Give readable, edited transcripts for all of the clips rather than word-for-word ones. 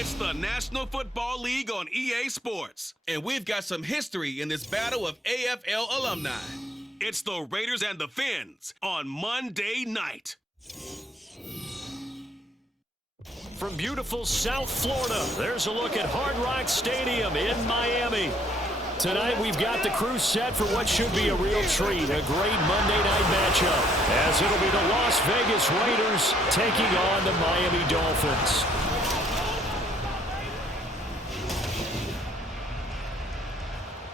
It's the National Football League on EA Sports, and we've got some history in this battle of AFL alumni. It's the Raiders and the Fins on Monday night. From beautiful South Florida, there's a look at Hard Rock Stadium in Miami. Tonight we've got the crew set for what should be a real treat, a great Monday night matchup, as it'll be the Las Vegas Raiders taking on the Miami Dolphins.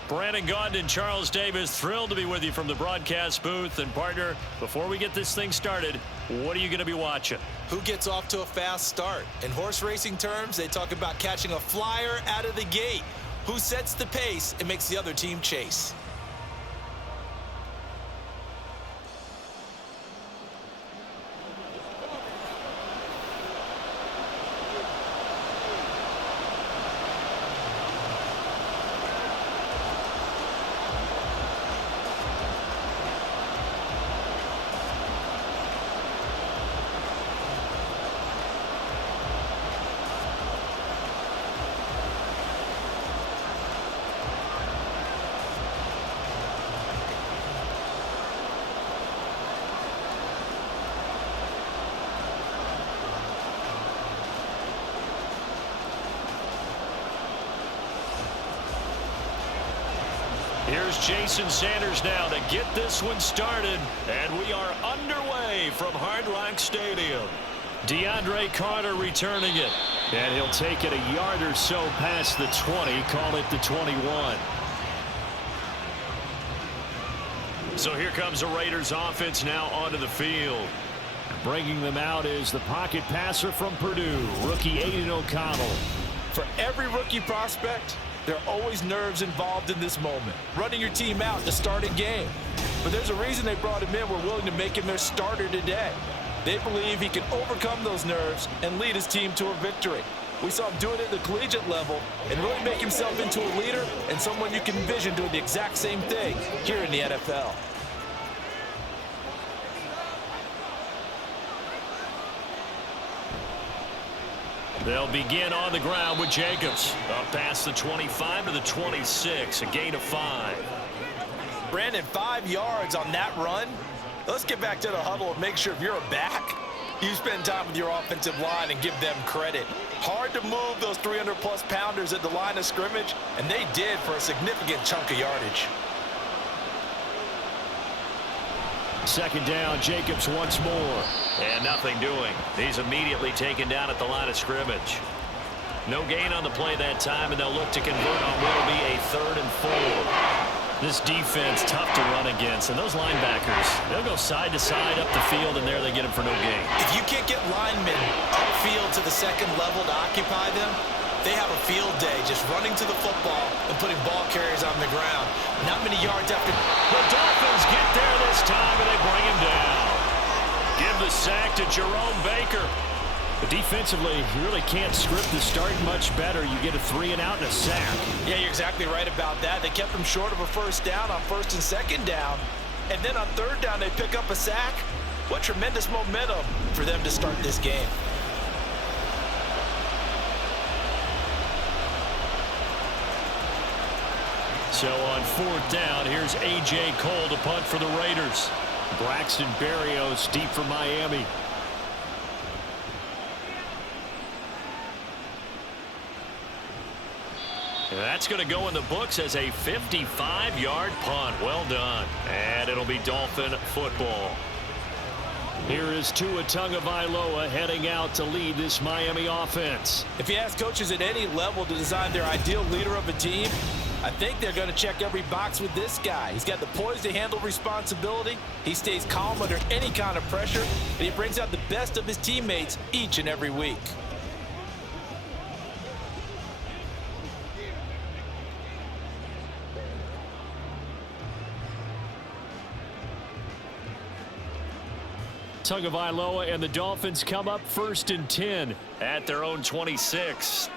Brandon Gaudin and Charles Davis, thrilled to be with you from the broadcast booth. And partner, before we get this thing started, what are you going to be watching? Who gets off to a fast start? In horse racing terms, they talk about catching a flyer out of the gate. Who sets the pace and makes the other team chase? Here's Jason Sanders now to get this one started, and we are underway from Hard Rock Stadium. DeAndre Carter returning it, and he'll take it a yard or so past the 20, call it the 21. So here comes the Raiders offense now onto the field. Bringing them out is the pocket passer from Purdue, rookie Aiden O'Connell. For every rookie prospect, there are always nerves involved in this moment. Running your team out to start a game. But there's a reason they brought him in. We're willing to make him their starter today. They believe he can overcome those nerves and lead his team to a victory. We saw him do it at the collegiate level and really make himself into a leader and someone you can envision doing the exact same thing here in the NFL. They'll begin on the ground with Jacobs. Up past the 25 to the 26, a gain of 5. Brandon, 5 yards on that run. Let's get back to the huddle and make sure if you're a back, you spend time with your offensive line and give them credit. Hard to move those 300-plus pounders at the line of scrimmage, and they did for a significant chunk of yardage. Second down, Jacobs once more. And nothing doing. He's immediately taken down at the line of scrimmage. No gain on the play that time, and they'll look to convert on what will be a 3rd and 4. This defense, tough to run against. And those linebackers, they'll go side to side up the field, and there they get them for no gain. If you can't get linemen upfield to the second level to occupy them, they have a field day just running to the football and putting ball carriers on the ground. Not many yards after. The Dolphins get there this time, and they bring him down. Give the sack to Jerome Baker. But defensively, you really can't script the start much better. You get a 3 and out and a sack. Yeah, you're exactly right about that. They kept him short of a first down on 1st and 2nd down. And then on 3rd down, they pick up a sack. What tremendous momentum for them to start this game. So on 4th down, here's A.J. Cole to punt for the Raiders. Braxton Berrios deep for Miami. And that's going to go in the books as a 55-yard punt. Well done. And it'll be Dolphin football. Here is Tua Tagovailoa heading out to lead this Miami offense. If you ask coaches at any level to design their ideal leader of a team, I think they're going to check every box with this guy. He's got the poise to handle responsibility. He stays calm under any kind of pressure, and he brings out the best of his teammates each and every week. Tagovailoa and the Dolphins come up 1st and 10 at their own 26.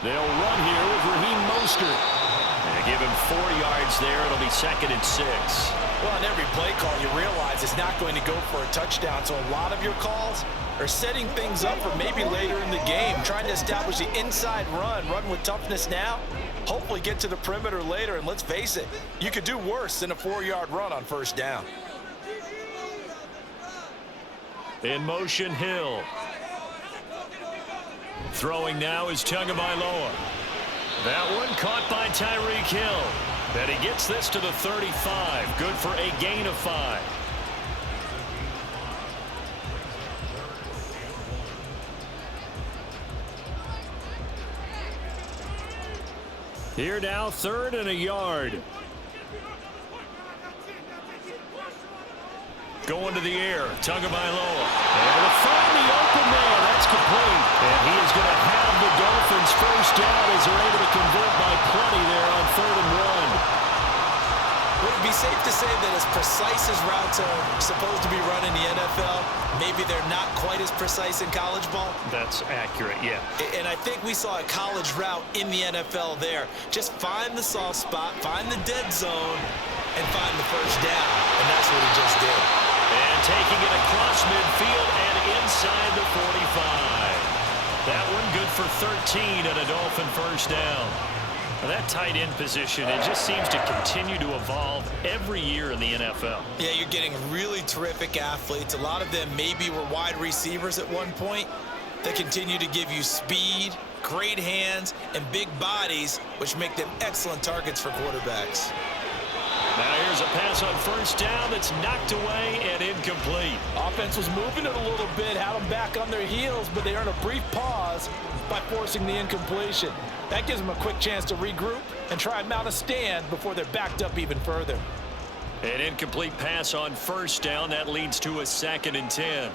They'll run here with Raheem Mostert. And give him 4 yards there. It'll be 2nd and 6. Well, on every play call, you realize it's not going to go for a touchdown. So a lot of your calls are setting things up for maybe later in the game, trying to establish the inside run with toughness now, hopefully get to the perimeter later. And let's face it, you could do worse than a 4-yard run on first down. In motion, Hill. Throwing now is Tagovailoa. That one caught by Tyreek Hill. And he gets this to the 35. Good for a gain of 5. Here now, 3rd and a yard. Going to the air, Tagovailoa. Able to find the open man. That's complete. And he is going to have the Dolphins first down as they're able to convert by plenty there on 3rd and 1. Would it be safe to say that as precise as routes are supposed to be run in the NFL, maybe they're not quite as precise in college ball? That's accurate, yeah. And I think we saw a college route in the NFL there. Just find the soft spot, find the dead zone, and find the first down. And that's what he just did. And taking it across midfield and inside the 45. That one good for 13 and a Dolphin first down. Now that tight end position, it just seems to continue to evolve every year in the NFL. Yeah, you're getting really terrific athletes. A lot of them maybe were wide receivers at one point. They continue to give you speed, great hands, and big bodies, which make them excellent targets for quarterbacks. Now here's a pass on first down that's knocked away and incomplete. Offense was moving it a little bit, had them back on their heels, but they earned a brief pause by forcing the incompletion. That gives them a quick chance to regroup and try and mount a stand before they're backed up even further. An incomplete pass on first down. That leads to a 2nd and 10.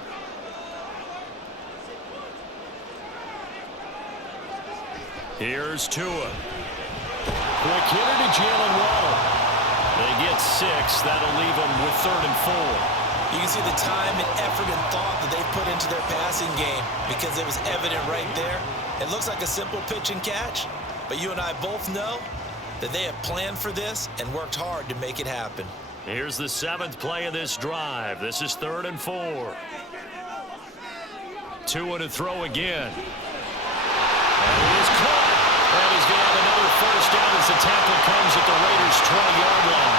Here's Tua. Quick hitter to Jalen Waddle. They get 6. That'll leave them with 3rd and 4. You can see the time and effort and thought that they put into their passing game because it was evident right there. It looks like a simple pitch and catch, but you and I both know that they have planned for this and worked hard to make it happen. Here's the 7th play of this drive. This is 3rd and 4. Tua to throw again. And it is caught. And he's going to have another first down as the tackle comes at the Raiders' 20-yard line.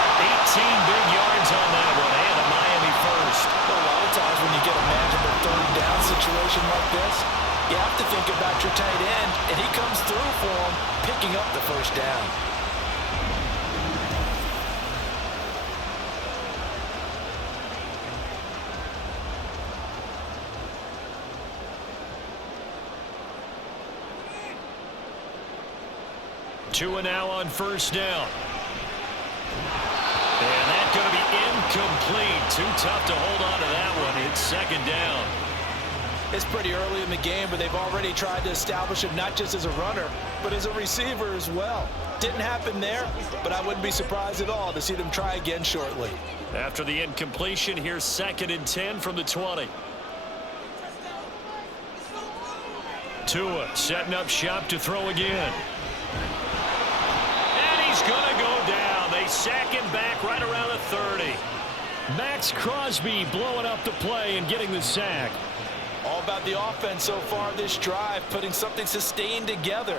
18 big yards on that one, and a Miami first. Well, a lot of times when you get a manageable 3rd down situation like this, you have to think about your tight end, and he comes through for him, picking up the first down. Tua now on first down. And that's going to be incomplete. Too tough to hold on to that one. It's 2nd down. It's pretty early in the game, but they've already tried to establish him not just as a runner, but as a receiver as well. Didn't happen there, but I wouldn't be surprised at all to see them try again shortly. After the incompletion, here's 2nd and 10 from the 20. Tua setting up shop to throw again. And he's going to go down. They sack him back right around the 30. Max Crosby blowing up the play and getting the sack. All about the offense so far this drive, putting something sustained together.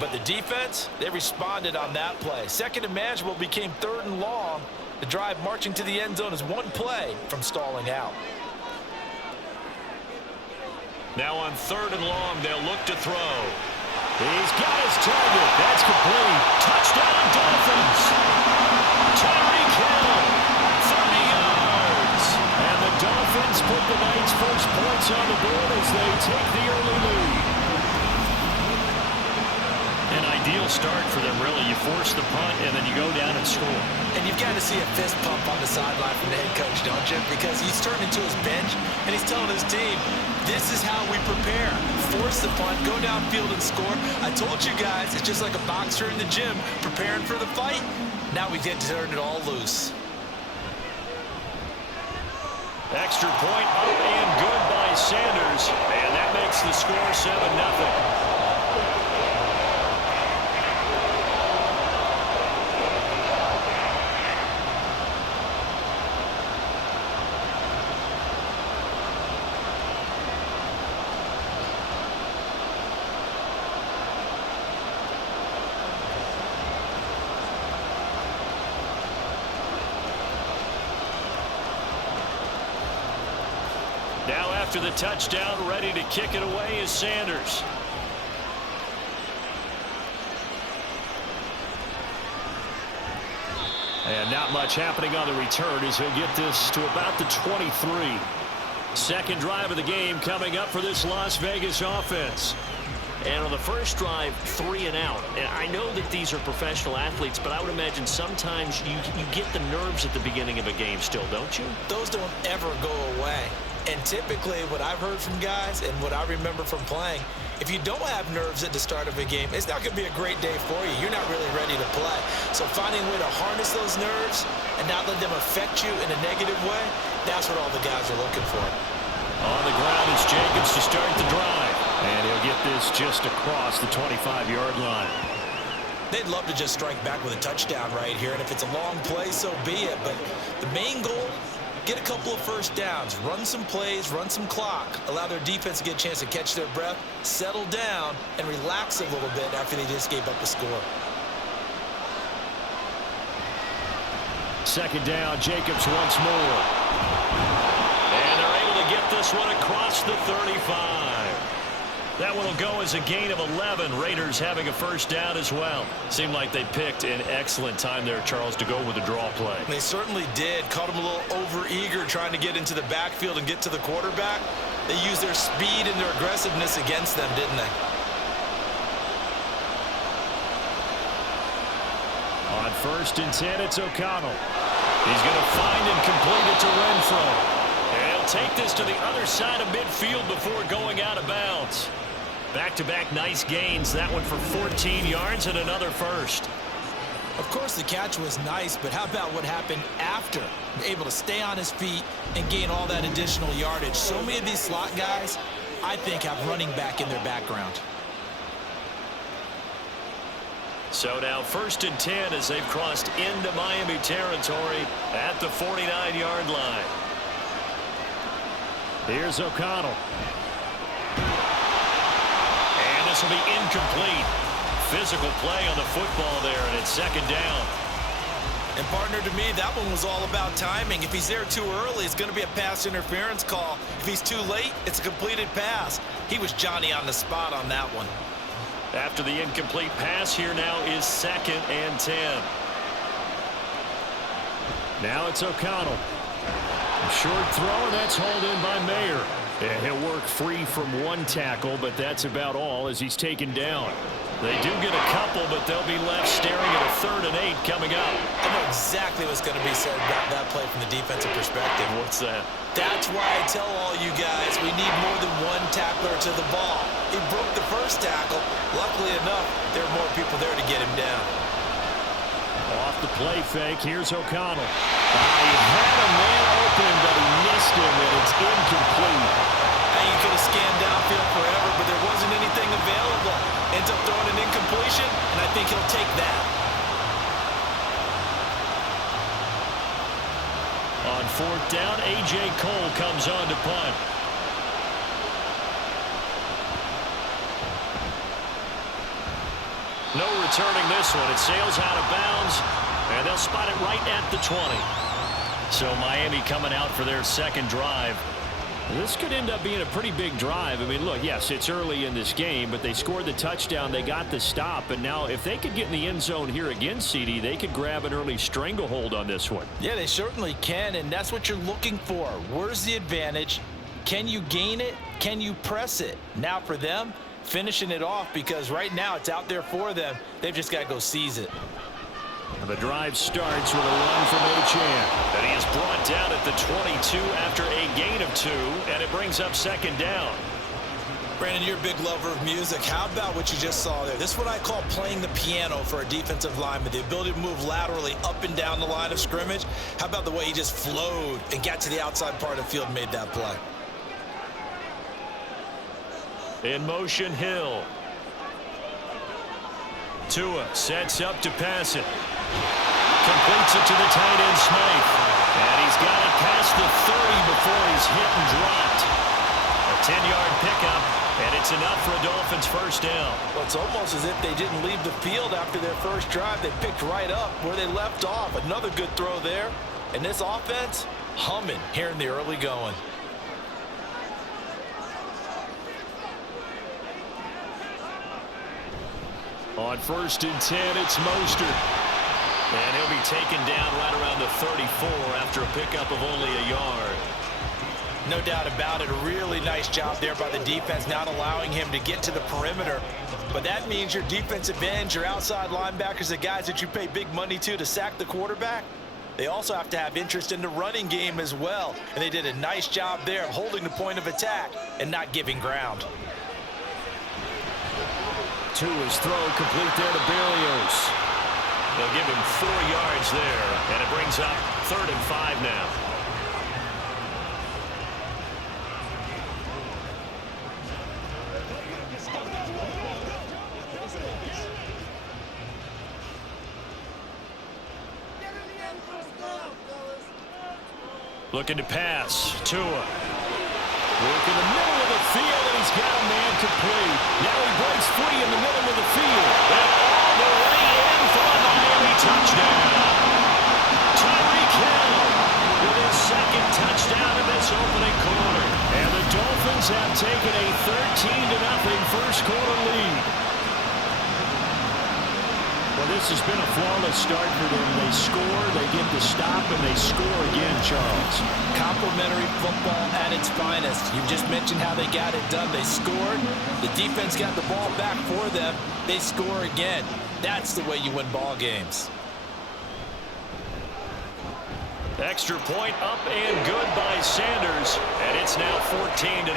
But the defense, they responded on that play. 2nd and manageable became 3rd and long. The drive marching to the end zone is one play from stalling out. Now on 3rd and long, they'll look to throw. He's got his target. That's complete. Touchdown, Dolphins. Tyreek Hill, 30 yards. And the Dolphins put the night's first points on the board as they take the early lead. An ideal start for them, really. You force the punt, and then you go down and score. And you've got to see a fist pump on the sideline from the head coach, don't you? Because he's turned into his bench, and he's telling his team, this is how we prepare. Force the punt, go downfield and score. I told you guys, it's just like a boxer in the gym preparing for the fight. Now we get to turn it all loose. Extra point up and good by Sanders. And that makes the score 7-0. Now after the touchdown, ready to kick it away is Sanders. And not much happening on the return as he'll get this to about the 23. Second drive of the game coming up for this Las Vegas offense. And on the first drive, 3 and out. And I know that these are professional athletes, but I would imagine sometimes you get the nerves at the beginning of a game still, don't you? Those don't ever go away. And typically what I've heard from guys and what I remember from playing, if you don't have nerves at the start of a game, it's not going to be a great day for you. You're not really ready to play. So finding a way to harness those nerves and not let them affect you in a negative way, that's what all the guys are looking for. On the ground, it's Jacobs to start the drive. And he'll get this just across the 25-yard line. They'd love to just strike back with a touchdown right here. And if it's a long play, so be it. But the main goal, get a couple of first downs, run some plays, run some clock, allow their defense to get a chance to catch their breath, settle down, and relax a little bit after they just gave up a score. Second down, Jacobs once more. And they're able to get this one across the 35. That one will go as a gain of 11. Raiders having a first down as well. Seemed like they picked an excellent time there, Charles, to go with the draw play. They certainly did. Caught them a little over-eager trying to get into the backfield and get to the quarterback. They used their speed and their aggressiveness against them, didn't they? On 1st and 10, it's O'Connell. He's going to find and complete it to Renfro. And he'll take this to the other side of midfield before going out of bounds. Back-to-back nice gains. That one for 14 yards and another first. Of course, the catch was nice, but how about what happened after? Able to stay on his feet and gain all that additional yardage. So many of these slot guys, I think, have running back in their background. So now 1st and 10 as they've crossed into Miami territory at the 49-yard line. Here's O'Connell. And this will be incomplete. Physical play on the football there, and it's second down. And partner, to me, that one was all about timing. If he's there too early, it's going to be a pass interference call. If he's too late, it's a completed pass. He was Johnny on the spot on that one. After the incomplete pass, here now is 2nd and 10. Now it's O'Connell. Short throw, and that's hauled in by Mayer. And he'll work free from one tackle, but that's about all as he's taken down. They do get a couple, but they'll be left staring at a 3rd and 8 coming up. I know exactly what's going to be said about that play from the defensive perspective. What's that? That's why I tell all you guys we need more than one tackler to the ball. He broke the first tackle. Luckily enough, there were more people there to get him down. Off the play fake, here's O'Connell. He had a man open, but he missed him, and it's incomplete. Now you could have scanned downfield forever, but there wasn't anything available. Ends up throwing an incompletion, and I think he'll take that. On 4th down, A.J. Cole comes on to punt. No returning this one. It sails out of bounds, and they'll spot it right at the 20. So Miami coming out for their second drive. This could end up being a pretty big drive. I mean, look, yes, it's early in this game, but they scored the touchdown. They got the stop, and now if they could get in the end zone here again, CD, they could grab an early stranglehold on this one. Yeah, they certainly can, and that's what you're looking for. Where's the advantage? Can you gain it? Can you press it? Now for them, finishing it off, because right now it's out there for them. They've just got to go seize it. The drive starts with a run from Achane. And he is brought down at the 22 after a gain of 2, and it brings up second down. Brandon, you're a big lover of music. How about what you just saw there? This is what I call playing the piano for a defensive lineman, the ability to move laterally up and down the line of scrimmage. How about the way he just flowed and got to the outside part of the field and made that play? In motion, Hill. Tua sets up to pass it. Completes it to the tight end, Smythe. And he's got it past the 30 before he's hit and dropped. A 10-yard pickup, and it's enough for a Dolphins first down. Well, it's almost as if they didn't leave the field after their first drive. They picked right up where they left off. Another good throw there. And this offense, humming here in the early going. On 1st and 10, it's Mostert. And he'll be taken down right around the 34 after a pickup of only a yard. No doubt about it. A really nice job there by the defense, not allowing him to get to the perimeter. But that means your defensive ends, your outside linebackers, the guys that you pay big money to sack the quarterback, they also have to have interest in the running game as well. And they did a nice job there of holding the point of attack and not giving ground. To his throw, complete there to Berrios. They'll give him 4 yards there, and it brings up 3rd and 5 now. Looking to pass. Tua. Work in the middle of the field, and he's got a man complete. Now he breaks free in the middle of the field. And all the way in for a Miami touchdown. Tyreek Hill with his 2nd touchdown in this opening quarter. And the Dolphins have taken a 13-0 first quarter lead. Well, this has been a flawless start for them. They score, they get the stop, and they score again, Charles. Complimentary football at its finest. You just mentioned how they got it done. They scored. The defense got the ball back for them. They score again. That's the way you win ball games. Extra point up and good by Sanders, and it's now 14-0.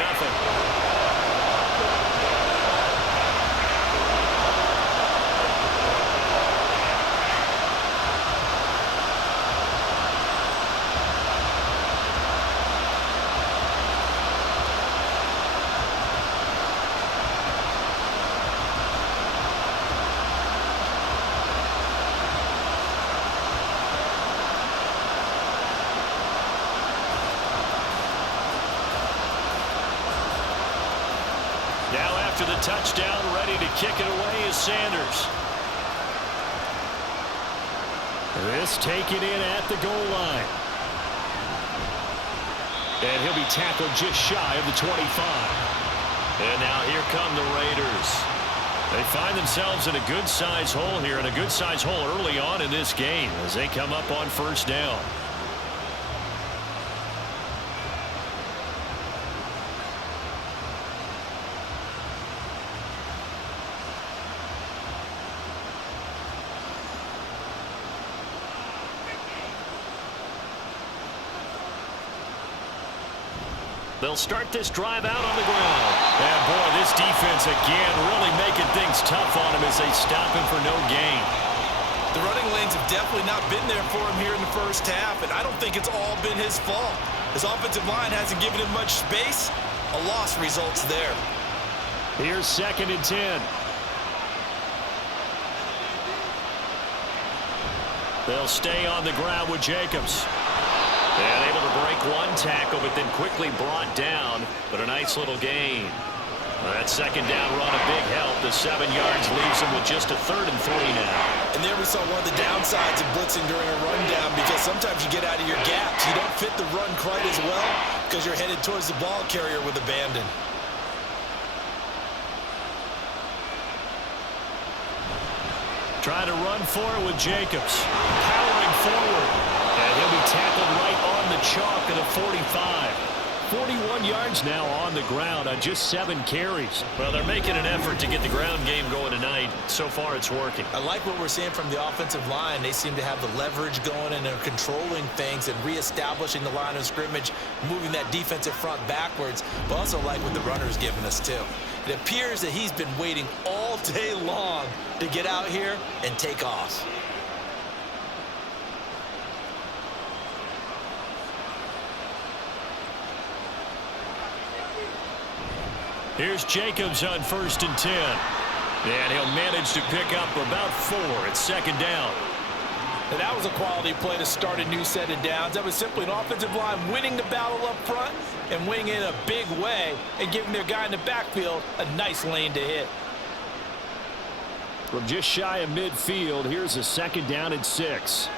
Now after the touchdown, ready to kick it away is Sanders. This taken in at the goal line. And he'll be tackled just shy of the 25. And now here come the Raiders. They find themselves in a good-sized hole here, and a good-sized hole early on in this game as they come up on 1st down. They'll start this drive out on the ground. And boy, this defense again really making things tough on him as they stop him for no gain. The running lanes have definitely not been there for him here in the first half, and I don't think it's all been his fault. His offensive line hasn't given him much space. A loss results there. Here's 2nd and 10. They'll stay on the ground with Jacobs. And able to break one tackle, but then quickly brought down. But a nice little gain. That 2nd down run, a big help. The 7 yards leaves him with just a 3rd and 3 now. And there we saw one of the downsides of blitzing during a rundown, because sometimes you get out of your gaps. You don't fit the run quite as well because you're headed towards the ball carrier with abandon. Trying to run for it with Jacobs. Powering forward. And he'll be tackled right on the chalk of the 45. 41 yards now on the ground on just 7 carries. Well, they're making an effort to get the ground game going tonight. So far, it's working. I like what we're seeing from the offensive line. They seem to have the leverage going, and they're controlling things and reestablishing the line of scrimmage, moving that defensive front backwards, but also like what the runner's giving us, too. It appears that he's been waiting all day long to get out here and take off. Here's Jacobs on 1st and 10. And he'll manage to pick up about 4 at 2nd down. And that was a quality play to start a new set of downs. That was simply an offensive line winning the battle up front and winning it in a big way and giving their guy in the backfield a nice lane to hit. From just shy of midfield, here's a 2nd down and 6.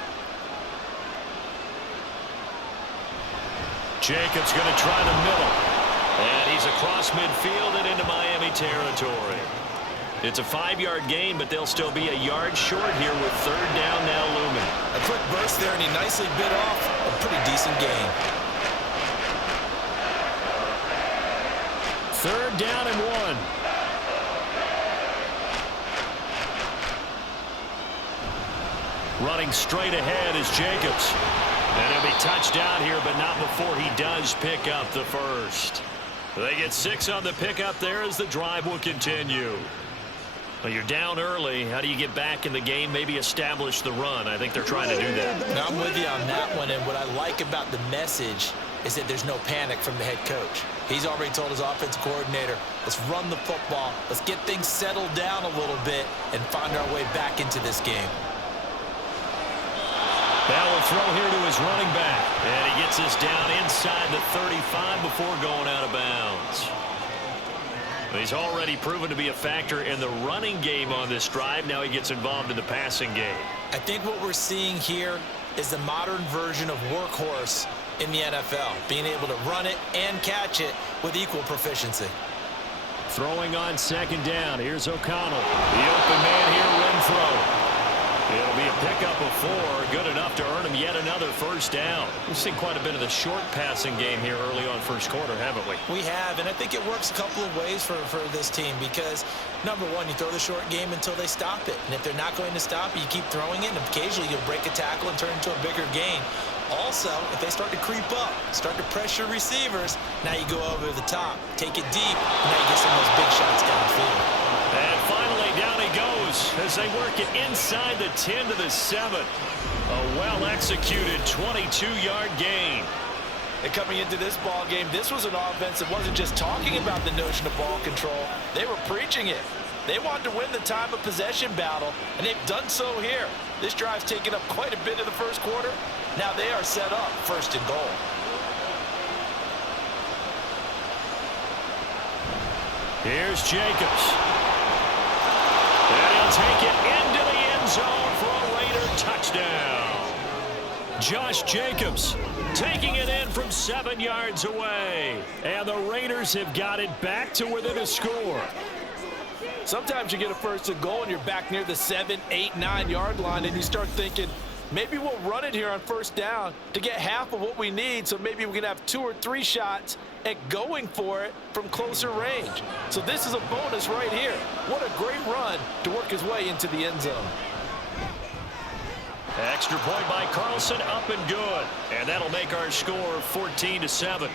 Jacobs going to try the middle. And he's across midfield and into Miami territory. It's a 5-yard gain, but they'll still be a yard short here with third down now looming. A quick burst there, and he nicely bit off a pretty decent gain. Third down and 1. Running straight ahead is Jacobs. And he'll be touchdown here, but not before he does pick up the first. They get 6 on the pickup there as the drive will continue. Well, you're down early. How do you get back in the game, maybe establish the run? I think they're trying to do that. Now, I'm with you on that one, and what I like about the message is that there's no panic from the head coach. He's already told his offensive coordinator, let's run the football, let's get things settled down a little bit and find our way back into this game. That will throw here to his running back. And he gets this down inside the 35 before going out of bounds. He's already proven to be a factor in the running game on this drive. Now he gets involved in the passing game. I think what we're seeing here is the modern version of workhorse in the NFL, being able to run it and catch it with equal proficiency. Throwing on second down. Here's O'Connell. The open man here, Renfro. It'll be a pickup of 4, good enough to earn him yet another first down. We've seen quite a bit of the short passing game here early on first quarter, haven't we? We have, and I think it works a couple of ways for this team because, number one, you throw the short game until they stop it. And if they're not going to stop it, you keep throwing it, and occasionally you'll break a tackle and turn it into a bigger gain. Also, if they start to creep up, start to pressure receivers, now you go over the top, take it deep, and now you get some of those big shots downfield. And finally, down he goes as they work it inside the 10 to the 7. A well-executed 22-yard gain. And coming into this ball game, this was an offense that wasn't just talking about the notion of ball control. They were preaching it. They wanted to win the time of possession battle, and they've done so here. This drive's taken up quite a bit of the first quarter. Now they are set up first and goal. Here's Jacobs. And he'll take it into the end zone for a Raider touchdown. Josh Jacobs taking it in from 7 yards away. And the Raiders have got it back to within a score. Sometimes you get a first and goal and you're back near the 7, 8, 9-yard line and you start thinking, maybe we'll run it here on first down to get half of what we need, so maybe we can have 2 or 3 shots at going for it from closer range. So this is a bonus right here. What a great run to work his way into the end zone. Extra point by Carlson, up and good. And that'll make our score 14-7.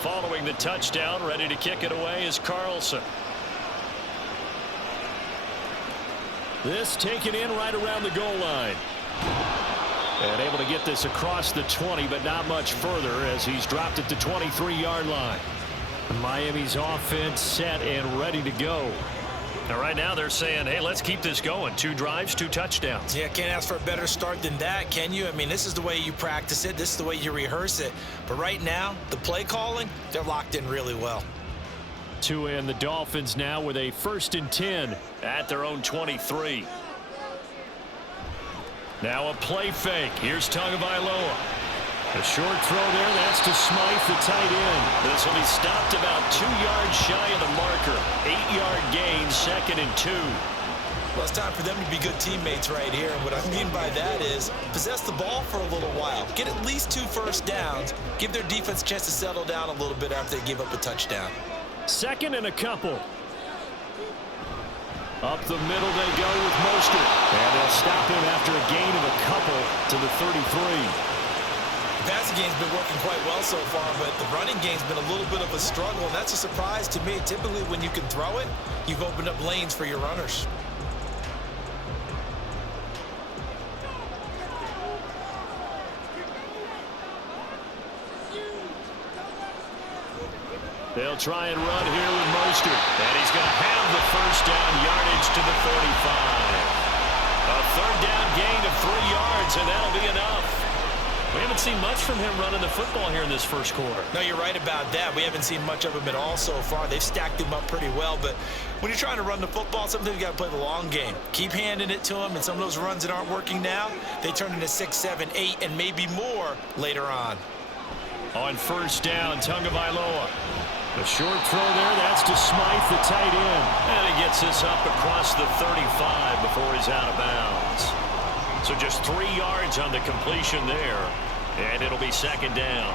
Following the touchdown, ready to kick it away is Carlson. This taken in right around the goal line. And able to get this across the 20, but not much further as he's dropped at the 23-yard line. Miami's offense set and ready to go. Now, right now they're saying, hey, let's keep this going. 2 drives, 2 touchdowns. Yeah, can't ask for a better start than that, can you? I mean, this is the way you practice it. This is the way you rehearse it. But right now, the play calling, they're locked in really well. And the Dolphins now with a 1st and 10 at their own 23. Now a play fake. Here's Tagovailoa. A short throw there. That's to Smythe, the tight end. This will be stopped about 2 yards shy of the marker. 8-yard gain, 2nd and 2. Well, it's time for them to be good teammates right here. And what I mean by that is possess the ball for a little while. Get at least 2 first downs. Give their defense a chance to settle down a little bit after they give up a touchdown. 2nd and a couple. Up the middle they go with Mostert. And they'll stop him after a gain of a couple to the 33. The passing game's been working quite well so far, but the running game's been a little bit of a struggle, and that's a surprise to me. Typically, when you can throw it, you've opened up lanes for your runners. They'll try and run here with Mostert. And he's going to have the first down, yardage to the 45. A third down gain of 3 yards, and that'll be enough. We haven't seen much from him running the football here in this first quarter. No, you're right about that. We haven't seen much of him at all so far. They've stacked him up pretty well, but when you're trying to run the football, sometimes you got to play the long game. Keep handing it to him, and some of those runs that aren't working now, they turn into 6, 7, 8, and maybe more later on. On first down, Tagovailoa. A short throw there, that's to Smythe, the tight end. And he gets this up across the 35 before he's out of bounds. So just 3 yards on the completion there, and it'll be second down.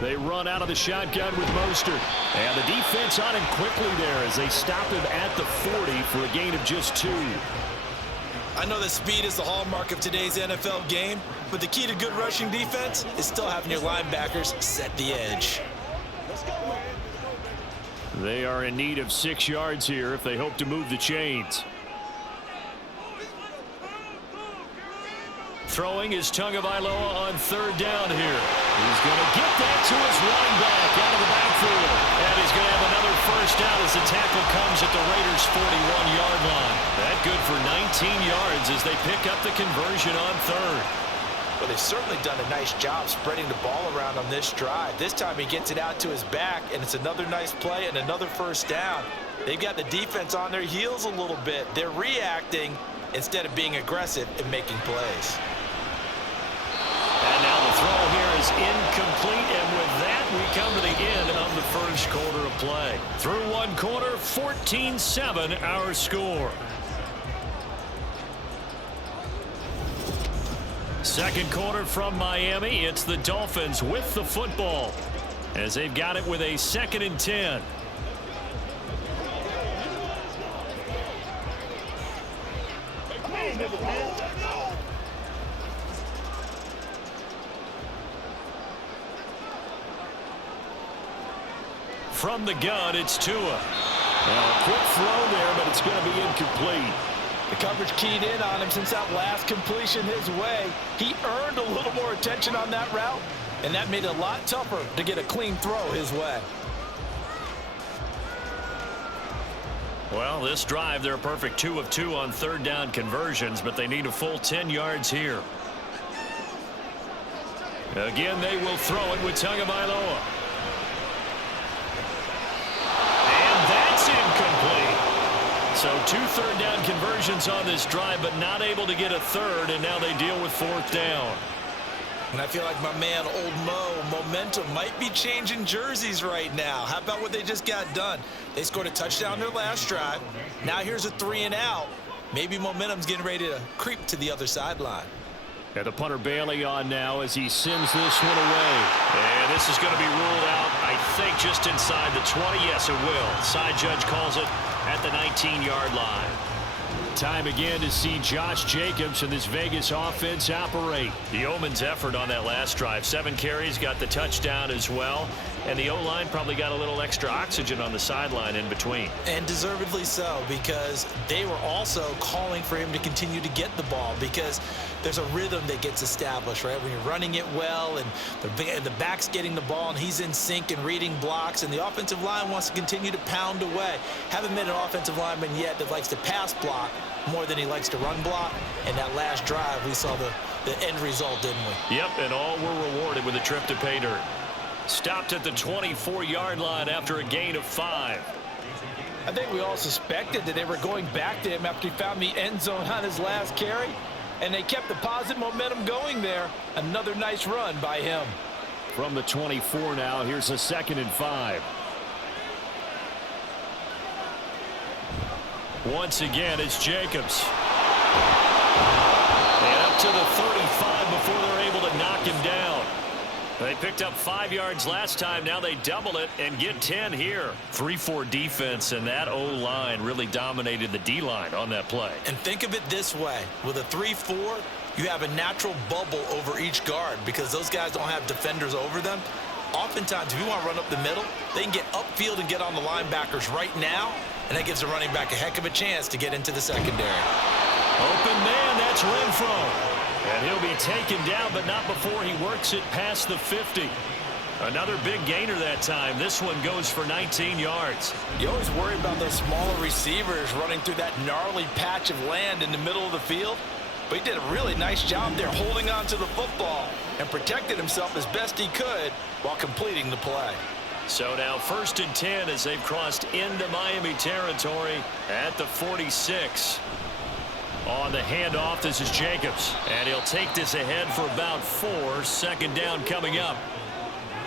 They run out of the shotgun with Mostert. And the defense on him quickly there as they stop him at the 40 for a gain of just 2. I know that speed is the hallmark of today's NFL game, but the key to good rushing defense is still having your linebackers set the edge. They are in need of 6 yards here if they hope to move the chains. Throwing is Tagovailoa on third down here. He's going to get that to his running back out of the backfield. And he's going to have another first down as the tackle comes at the Raiders' 41-yard line. That good for 19 yards as they pick up the conversion on third. Well, they've certainly done a nice job spreading the ball around on this drive. This time he gets it out to his back, and it's another nice play and another first down. They've got the defense on their heels a little bit. They're reacting instead of being aggressive and making plays. And now the throw here is incomplete, and with that, we come to the end of the first quarter of play. Through one quarter, 14-7 our score. Second quarter from Miami, it's the Dolphins with the football as they've got it with a 2nd and 10. From the gun, it's Tua. A quick throw there, but it's going to be incomplete. The coverage keyed in on him since that last completion his way. He earned a little more attention on that route, and that made it a lot tougher to get a clean throw his way. Well, this drive, they're a perfect 2 of 2 on third down conversions, but they need a full 10 yards here. Again, they will throw it with Tagovailoa. And that's incomplete. So 2 third down conversions on this drive, but not able to get a third, and now they deal with 4th down. And I feel like my man, Old Mo, momentum might be changing jerseys right now. How about what they just got done? They scored a touchdown their last drive. Now here's a 3 and out. Maybe momentum's getting ready to creep to the other sideline. And the punter Bailey on now as he sends this one away. And this is going to be ruled out, I think, just inside the 20. Yes, it will. Side judge calls it at the 19-yard line. Time again to see Josh Jacobs and this Vegas offense operate. The Yeoman's effort on that last drive. 7 carries, got the touchdown as well. And the O-line probably got a little extra oxygen on the sideline in between. And deservedly so, because they were also calling for him to continue to get the ball, because there's a rhythm that gets established, right? When you're running it well and the back's getting the ball and he's in sync and reading blocks, and the offensive line wants to continue to pound away. Haven't met an offensive lineman yet that likes to pass block more than he likes to run block. And that last drive, we saw the end result, didn't we? Yep, and all were rewarded with a trip to pay dirt. Stopped at the 24-yard line after a gain of 5. I think we all suspected that they were going back to him after he found the end zone on his last carry, and they kept the positive momentum going there. Another nice run by him. From the 24 now, here's a 2nd and 5. Once again, it's Jacobs. And up to the 35 before they're able to knock him down. They picked up 5 yards last time. Now they double it and get 10 here. 3-4 defense, and that O-line really dominated the D-line on that play. And think of it this way. With a 3-4, you have a natural bubble over each guard because those guys don't have defenders over them. Oftentimes, if you want to run up the middle, they can get upfield and get on the linebackers right now, and that gives the running back a heck of a chance to get into the secondary. Open man, that's Renfro. And he'll be taken down, but not before he works it past the 50. Another big gainer that time. This one goes for 19 yards. You always worry about those smaller receivers running through that gnarly patch of land in the middle of the field. But he did a really nice job there holding on to the football and protected himself as best he could while completing the play. So now 1st and 10 as they've crossed into Miami territory at the 46. On the handoff, this is Jacobs. And he'll take this ahead for about 4. 2nd down coming up.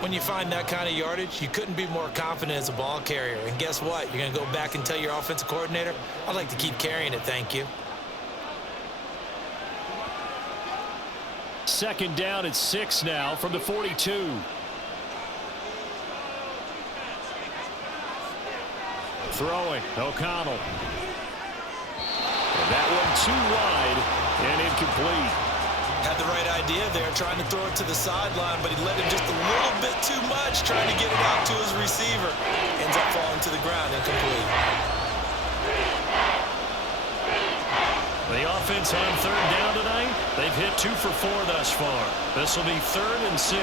When you find that kind of yardage, you couldn't be more confident as a ball carrier. And guess what? You're going to go back and tell your offensive coordinator, I'd like to keep carrying it, thank you. 2nd down at 6 now from the 42. Throwing, O'Connell. And that one too wide and incomplete. Had the right idea there, trying to throw it to the sideline, but he let him just a little bit too much, trying to get it out to his receiver. Ends up falling to the ground, incomplete. The offense on 3rd down tonight, they've hit 2 for 4 thus far. This will be 3rd and 6.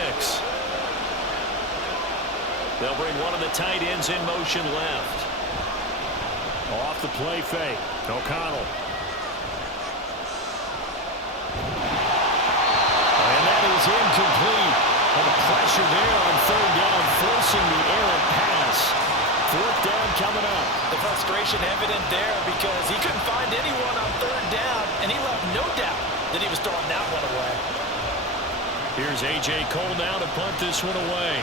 They'll bring one of the tight ends in motion left. Off the play fake, O'Connell. Is incomplete. And the pressure there on 3rd down, forcing the errant pass. 4th down coming up. The frustration evident there because he couldn't find anyone on 3rd down, and he left no doubt that he was throwing that one away. Here's A.J. Cole now to punt this one away.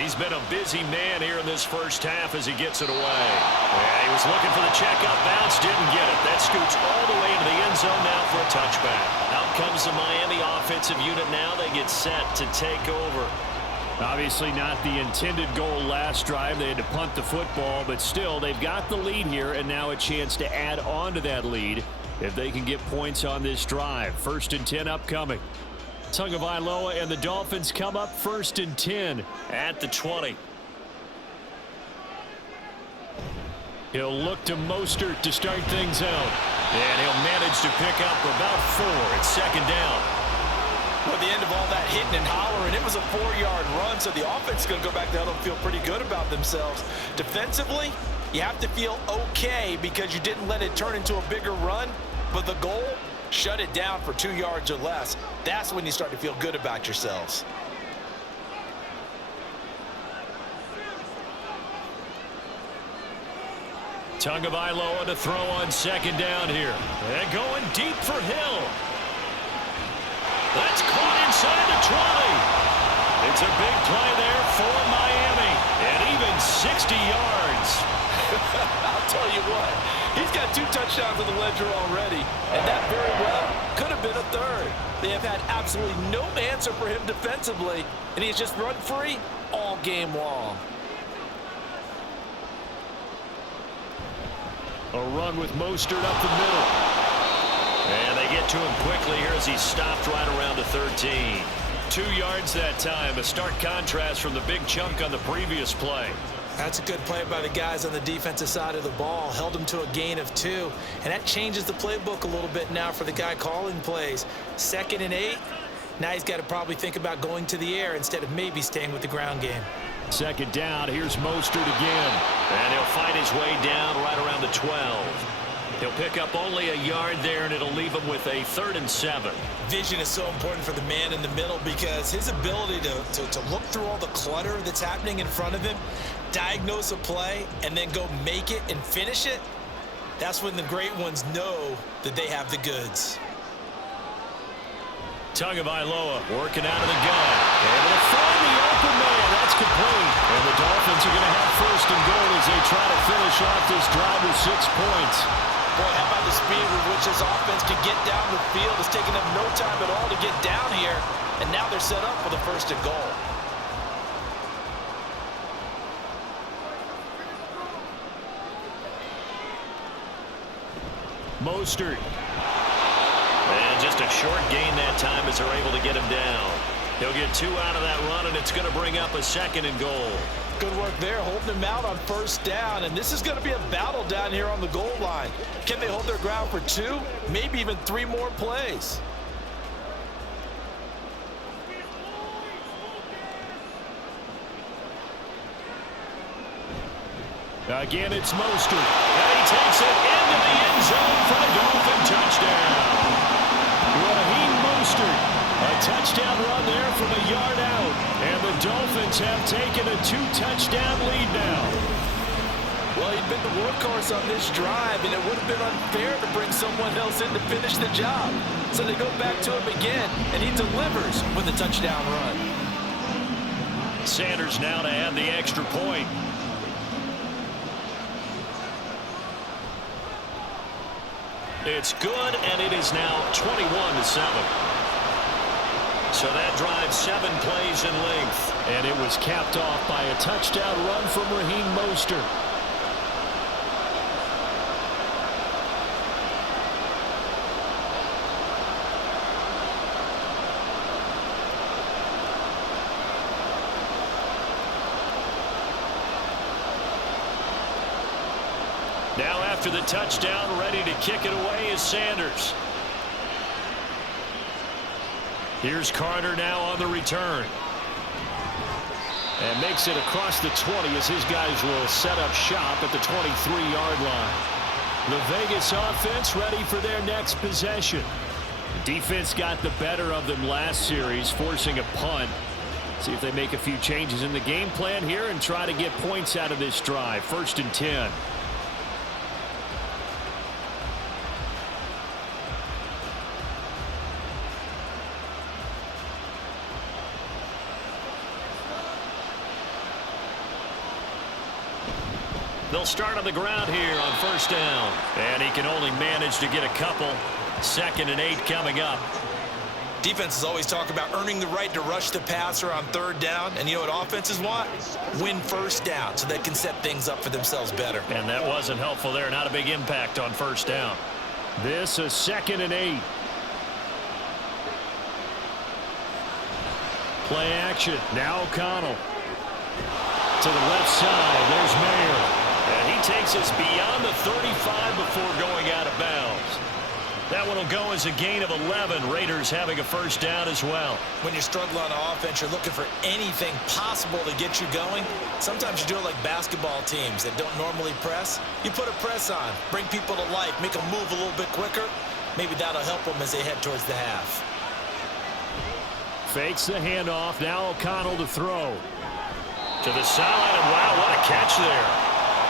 He's been a busy man here in this first half as he gets it away. Yeah, he was looking for the checkup bounce, didn't get it. That scoots all the way into the end zone now for a touchback. Out comes the Miami offensive unit now. They get set to take over. Obviously not the intended goal last drive. They had to punt the football, but still they've got the lead here and now a chance to add on to that lead if they can get points on this drive. 1st and 10 upcoming. Tagovailoa and the Dolphins come up 1st and 10 at the 20. He'll look to Mostert to start things out. And he'll manage to pick up about 4 at 2nd down. Well, at the end of all that hitting and hollering, it was a 4-yard run, so the offense is going to go back there and feel pretty good about themselves. Defensively, you have to feel okay because you didn't let it turn into a bigger run, but the goal, shut it down for 2 yards or less. That's when you start to feel good about yourselves. Tagovailoa to throw on 2nd down here. And going deep for Hill. That's caught inside the 20. It's a big play there for Miami. And even 60 yards. I'll tell you what, he's got 2 touchdowns on the ledger already, and that very well could have been a 3rd. They have had absolutely no answer for him defensively, and he's just run free all game long. A run with Mostert up the middle. And they get to him quickly here as he's stopped right around the 13. 2 yards that time, a stark contrast from the big chunk on the previous play. That's a good play by the guys on the defensive side of the ball. Held him to a gain of 2. And that changes the playbook a little bit now for the guy calling plays. 2nd and 8. Now he's got to probably think about going to the air instead of maybe staying with the ground game. 2nd down. Here's Mostert again. And he'll fight his way down right around the 12. He'll pick up only a yard there, and it'll leave him with a 3rd and 7. Vision is so important for the man in the middle because his ability to look through all the clutter that's happening in front of him, diagnose a play, and then go make it and finish it, that's when the great ones know that they have the goods. Tagovailoa working out of the gun. Able to find the open man. That's complete. And the Dolphins are going to have 1st and goal as they try to finish off this drive with 6 points. Boy, how about the speed with which this offense can get down the field? It's taking them no time at all to get down here. And now they're set up for the 1st and goal. Mostert. And just a short gain that time as they're able to get him down. He'll get 2 out of that run, and it's going to bring up a 2nd and goal. Good work there, holding him out on 1st down. And this is going to be a battle down here on the goal line. Can they hold their ground for 2, maybe even 3 more plays? Again, it's Mostert. And he takes it into the end zone for the Dolphin touchdown. Raheem Mostert, a touchdown run there from a yard out. And the Dolphins have taken a 2-touchdown lead now. Well, he'd been the workhorse on this drive, and it would have been unfair to bring someone else in to finish the job. So they go back to him again, and he delivers with a touchdown run. Sanders now to add the extra point. It's good, and it is now 21-7. So that drive 7 plays in length. And it was capped off by a touchdown run from Raheem Mostert. Now after the touchdown, ready to kick it away is Sanders. Here's Carter now on the return. And makes it across the 20 as his guys will set up shop at the 23-yard line. The Vegas offense ready for their next possession. The defense got the better of them last series, forcing a punt. See if they make a few changes in the game plan here and try to get points out of this drive. 1st and 10. They'll start on the ground here on 1st down. And he can only manage to get a couple. 2nd and 8 coming up. Defenses always talk about earning the right to rush the passer on 3rd down. And you know what offenses want? Win 1st down so they can set things up for themselves better. And that wasn't helpful there. Not a big impact on 1st down. This is 2nd and 8. Play action. Now O'Connell. To the left side. There's Mayer. And he takes us beyond the 35 before going out of bounds. That one will go as a gain of 11. Raiders having a 1st down as well. When you're struggling on offense, you're looking for anything possible to get you going. Sometimes you do it like basketball teams that don't normally press. You put a press on, bring people to life, make them move a little bit quicker. Maybe that'll help them as they head towards the half. Fakes the handoff. Now O'Connell to throw. To the sideline, and wow, what a catch there.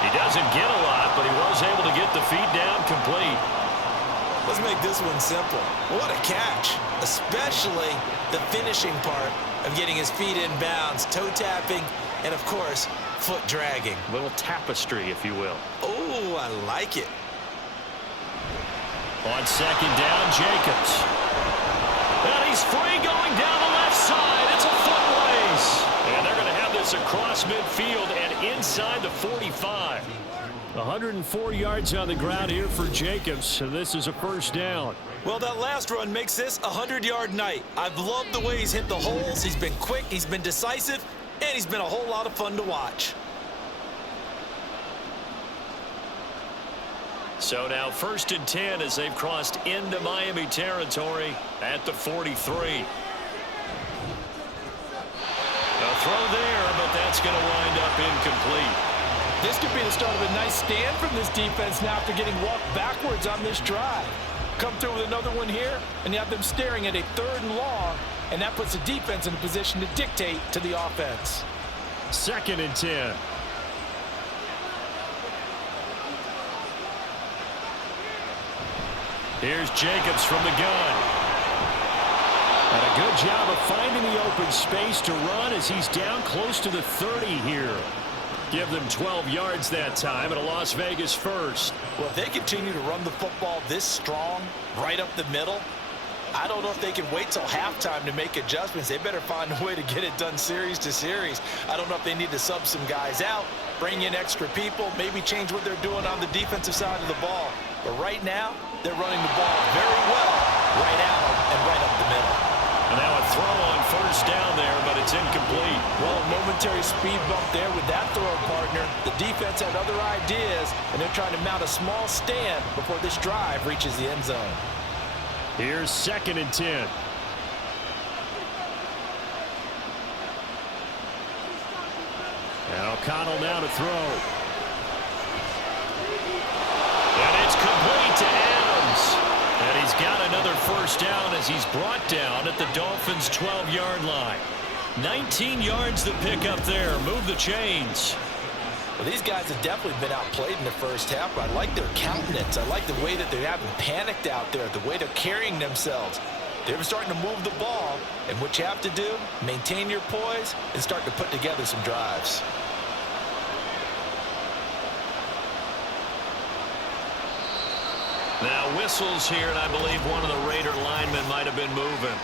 He doesn't get a lot, but he was able to get the feet down complete. Let's make this one simple. What a catch, especially the finishing part of getting his feet in bounds, toe tapping, and of course, foot dragging. A little tapestry, if you will. Oh, I like it. On 2nd down, Jacobs. And he's free going down the left side. It's a foot race. And they're going to have this across midfield and inside the 45. 104 yards on the ground here for Jacobs, so this is a 1st down. Well, that last run makes this a 100-yard night. I've loved the way he's hit the holes. He's been quick, he's been decisive, and he's been a whole lot of fun to watch. So now 1st and 10 as they've crossed into Miami territory at the 43. A throw there, but that's going to wind up incomplete. This could be the start of a nice stand from this defense now after getting walked backwards on this drive. Come through with another one here, and you have them staring at a 3rd and long, and that puts the defense in a position to dictate to the offense. 2nd and 10. Here's Jacobs from the gun. And a good job of finding the open space to run as he's down close to the 30 here. Give them 12 yards that time and a Las Vegas 1st. Well, if they continue to run the football this strong, right up the middle, I don't know if they can wait till halftime to make adjustments. They better find a way to get it done series to series. I don't know if they need to sub some guys out, bring in extra people, maybe change what they're doing on the defensive side of the ball. But right now, they're running the ball very well, right out and right up the middle. And now a throw on 1st down there, but it's incomplete. Well, a momentary speed bump there with that throw, partner. The defense had other ideas, and they're trying to mount a small stand before this drive reaches the end zone. Here's 2nd and 10. And O'Connell now to throw. first down as he's brought down at the Dolphins' 12-yard line. 19 yards to pick up there. Move the chains. Well, these guys have definitely been outplayed in the first half, but I like their countenance. I like the way that they haven't panicked out there, the way they're carrying themselves. They're starting to move the ball, and what you have to do, maintain your poise and start to put together some drives. Now whistles here, and I believe one of the Raider linemen might have been moving.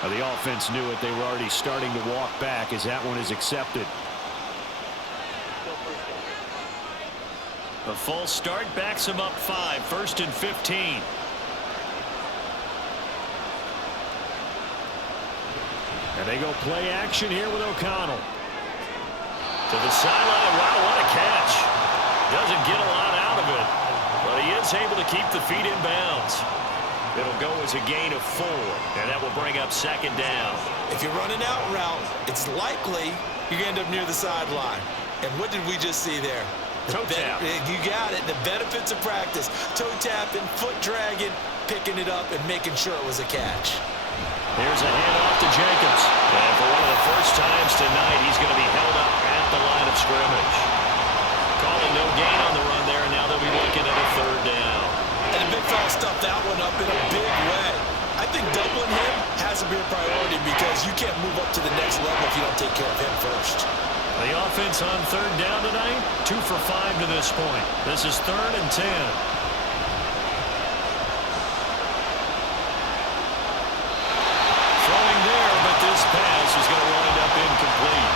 The offense knew it. They were already starting to walk back as that one is accepted. A false start backs him up 5. 1st and 15. And they go play action here with O'Connell. To the sideline. Wow, what a catch. Doesn't get a lot out of it, but he is able to keep the feet in bounds. It'll go as a gain of 4, and that will bring up 2nd down. If you're running out route, it's likely you're going to end up near the sideline. And what did we just see there? Toe tap. You got it. The benefits of practice. Toe tapping, foot dragging, picking it up, and making sure it was a catch. Here's a handoff to Jacobs. And for one of the first times tonight, he's going to be held up at the line of scrimmage. Calling no gain on the run there, and now they'll be looking at a 3rd down. And the big fella stuffed that one up in a big way. I think doubling him has to be a priority because you can't move up to the next level if you don't take care of him first. The offense on 3rd down tonight, 2 for 5 to this point. This is 3rd and 10. Throwing there, but this pass is going to wind up incomplete.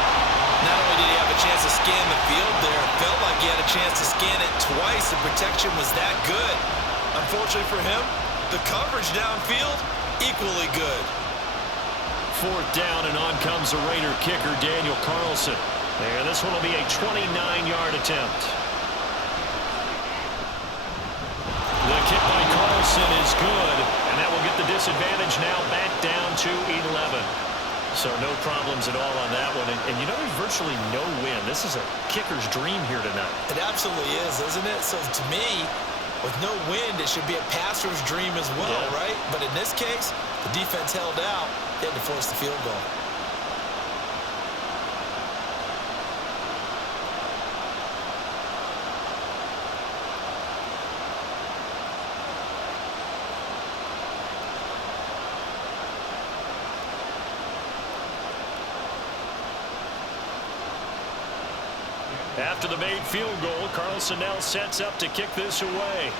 Not only did he have a chance to scan the field there, it felt like he had a chance to scan it twice. The protection was that good. Unfortunately for him, the coverage downfield, equally good. 4th down, and on comes the Raider kicker, Daniel Carlson. And this one will be a 29-yard attempt. The kick by Carlson is good, and that will get the disadvantage now back down to 11. So no problems at all on that one. And you know, there's virtually no win. This is a kicker's dream here tonight. It absolutely is, isn't it? So to me, with no wind, it should be a passer's dream as well, right? But in this case, the defense held out. They had to force the field goal. After the made field goal, Carlson now sets up to kick this away.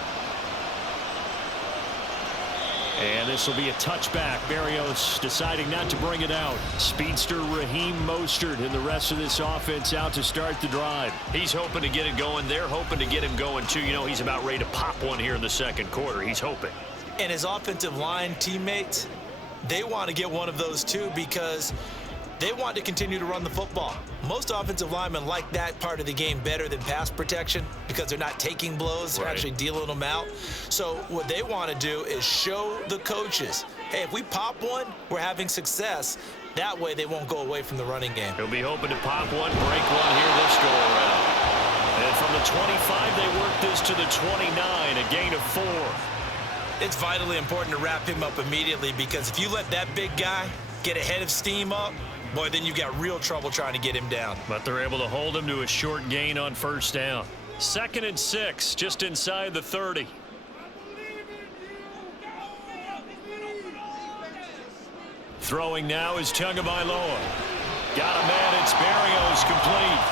And this will be a touchback. Berrios deciding not to bring it out. Speedster Raheem Mostert and the rest of this offense out to start the drive. He's hoping to get it going. They're hoping to get him going, too. You know, he's about ready to pop one here in the 2nd quarter. He's hoping. And his offensive line teammates, they want to get one of those, too, because they want to continue to run the football. Most offensive linemen like that part of the game better than pass protection because they're not taking blows. They're actually dealing them out. So what they want to do is show the coaches, hey, if we pop one, we're having success. That way they won't go away from the running game. He'll be hoping to pop one, break one here this go around. And from the 25, they work this to the 29, a gain of 4. It's vitally important to wrap him up immediately because if you let that big guy get ahead of steam up, boy, then you've got real trouble trying to get him down. But they're able to hold him to a short gain on 1st down. 2nd and 6, just inside the 30. Throwing now is Tagovailoa. Got a man, it's Berrios complete.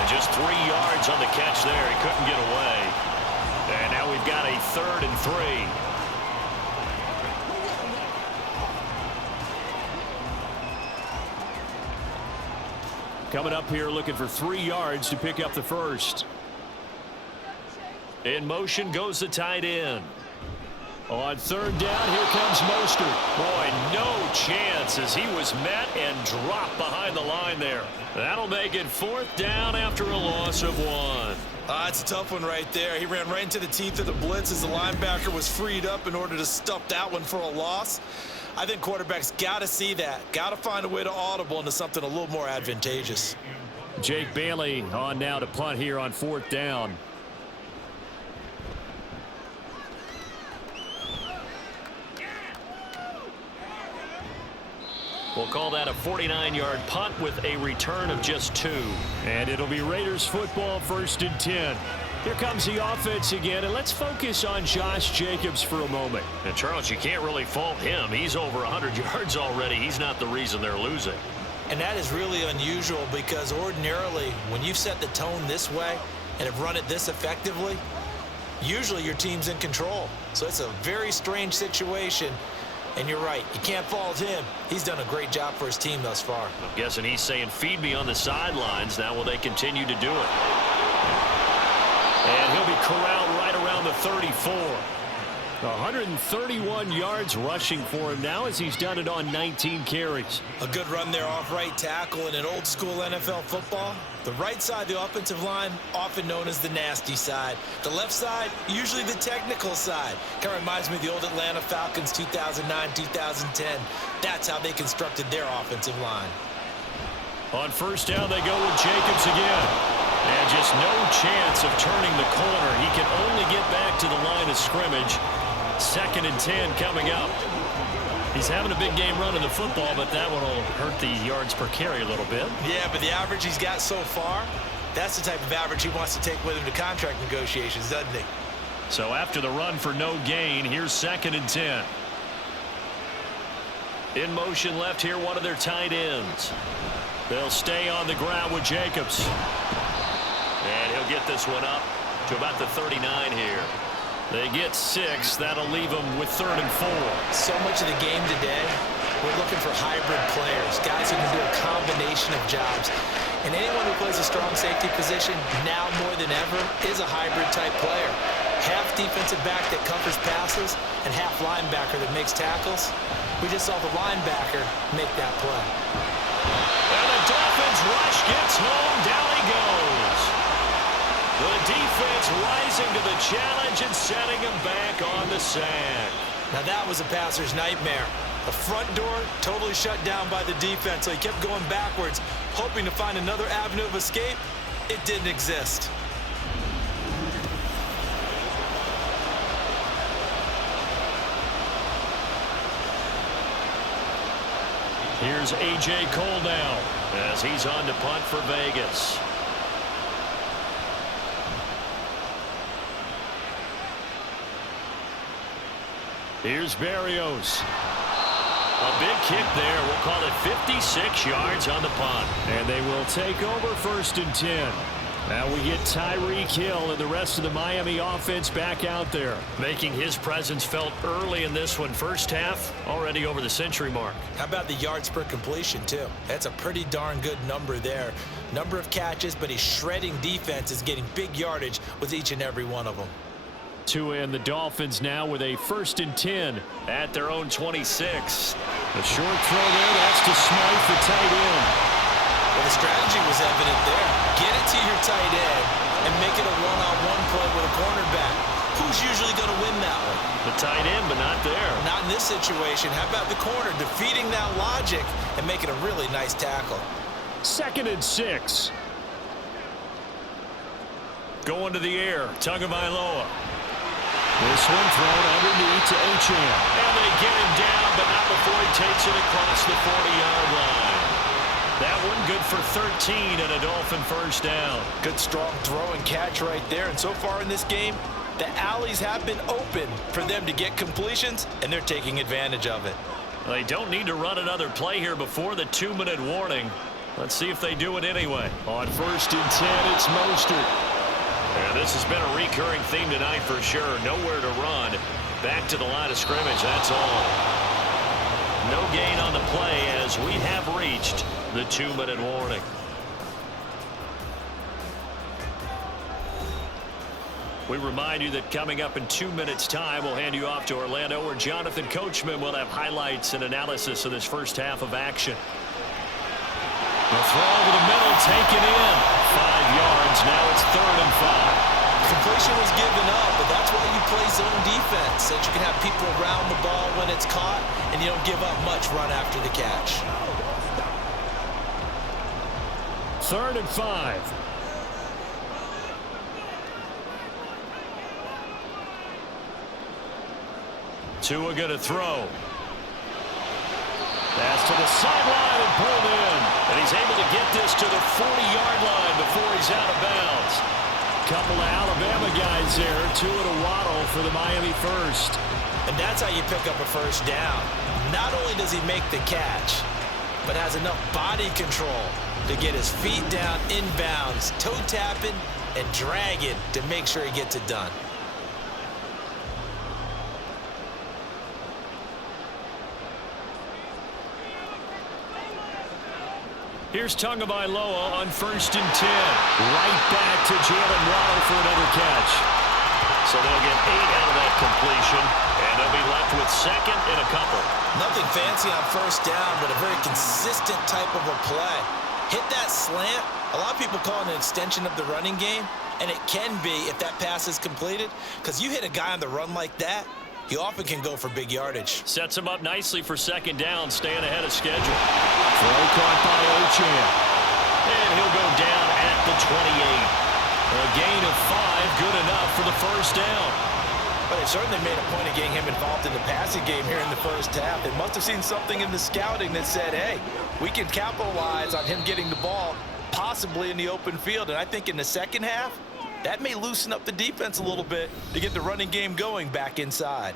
And just 3 yards on the catch there. He couldn't get away. And now we've got a 3rd and 3. Coming up here looking for 3 yards to pick up the first. In motion goes the tight end. On 3rd down, here comes Mostert. Boy, no chance as he was met and dropped behind the line there. That'll make it 4th down after a loss of 1. It's a tough one right there. He ran right into the teeth of the blitz as the linebacker was freed up in order to stuff that one for a loss. I think quarterbacks got to see that. Got to find a way to audible into something a little more advantageous. Jake Bailey on now to punt here on 4th down. We'll call that a 49-yard punt with a return of just 2. And it'll be Raiders football, 1st and 10. Here comes the offense again, and let's focus on Josh Jacobs for a moment. And Charles, you can't really fault him. He's over 100 yards already. He's not the reason they're losing. And that is really unusual because ordinarily when you've set the tone this way and have run it this effectively, usually your team's in control. So it's a very strange situation. And you're right, you can't fault him. He's done a great job for his team thus far. I'm guessing he's saying, feed me on the sidelines. Now will they continue to do it? And he'll be corralled right around the 34. 131 yards rushing for him now as he's done it on 19 carries. A good run there off right tackle in an old school NFL football. The right side of the offensive line, often known as the nasty side. The left side, usually the technical side. Kind of reminds me of the old Atlanta Falcons 2009-2010. That's how they constructed their offensive line. On 1st down, they go with Jacobs again. And just no chance of turning the corner. He can only get back to the line of scrimmage. 2nd and 10 coming up. He's having a big game running the football, but that one will hurt the yards per carry a little bit. Yeah, but the average he's got so far, that's the type of average he wants to take with him to contract negotiations, doesn't he? So after the run for no gain, here's 2nd and 10. In motion left here, one of their tight ends. They'll stay on the ground with Jacobs. And he'll get this one up to about the 39 here. They get 6. That'll leave them with 3rd and 4. So much of the game today, we're looking for hybrid players, guys who can do a combination of jobs. And anyone who plays a strong safety position, now more than ever, is a hybrid-type player. Half defensive back that covers passes and half linebacker that makes tackles. We just saw the linebacker make that play. And the Dolphins rush gets home. Down he goes. The defense rising to the challenge and setting him back on the sack. Now that was a passer's nightmare. The front door totally shut down by the defense, so he kept going backwards, hoping to find another avenue of escape. It didn't exist. Here's A.J. Cole now as he's on to punt for Vegas. Here's Berrios. A big kick there. We'll call it 56 yards on the punt. And they will take over 1st and 10. Now we get Tyreek Hill and the rest of the Miami offense back out there. Making his presence felt early in this one. First half, already over the century mark. How about the yards per completion, too? That's a pretty darn good number there. Number of catches, but he's shredding defenses, getting big yardage with each and every one of them. Tua and the Dolphins now with a 1st and 10 at their own 26. A short throw there. That's to Smythe, the tight end. Well, the strategy was evident there. Get it to your tight end and make it a one-on-one play with a cornerback. Who's usually going to win that one? The tight end, but not there. Not in this situation. How about the corner defeating that logic and making a really nice tackle? 2nd and 6. Going to the air. Tagovailoa. This one thrown underneath to H.M. And they get him down, but not before he takes it across the 40-yard line. That one good for 13 and a Dolphin 1st down. Good strong throw and catch right there. And so far in this game, the alleys have been open for them to get completions, and they're taking advantage of it. They don't need to run another play here before the 2-minute warning. Let's see if they do it anyway. On 1st and 10, it's Mostert. And this has been a recurring theme tonight for sure. Nowhere to run. Back to the line of scrimmage, that's all. No gain on the play as we have reached the 2-minute warning. We remind you that coming up in 2 minutes' time, we'll hand you off to Orlando, where Jonathan Coachman will have highlights and analysis of this first half of action. The throw over the middle, taken in. 5 yards, now it's 3rd and 5. Completion was given up, but that's why you play zone defense, so that you can have people around the ball when it's caught, and you don't give up much run after the catch. 3rd and 5. Tua going to throw. Pass to the sideline and pulled in. And he's able to get this to the 40-yard line before he's out of bounds. Couple of Alabama guys there. Two at a waddle for the Miami first. And that's how you pick up a first down. Not only does he make the catch, but has enough body control to get his feet down inbounds, toe tapping and dragging to make sure he gets it done. Here's Tagovailoa on 1st and 10. Right back to Jalen Waddle for another catch. So they'll get 8 out of that completion, and they'll be left with 2nd and a couple. Nothing fancy on first down, but a very consistent type of a play. Hit that slant. A lot of people call it an extension of the running game, and it can be if that pass is completed, because you hit a guy on the run like that, he often can go for big yardage. Sets him up nicely for 2nd down, staying ahead of schedule. Throw caught by Ochan. And he'll go down at the 28. A gain of 5, good enough for the first down. But they certainly made a point of getting him involved in the passing game here in the first half. They must have seen something in the scouting that said, hey, we can capitalize on him getting the ball possibly in the open field. And I think in the second half, that may loosen up the defense a little bit to get the running game going back inside.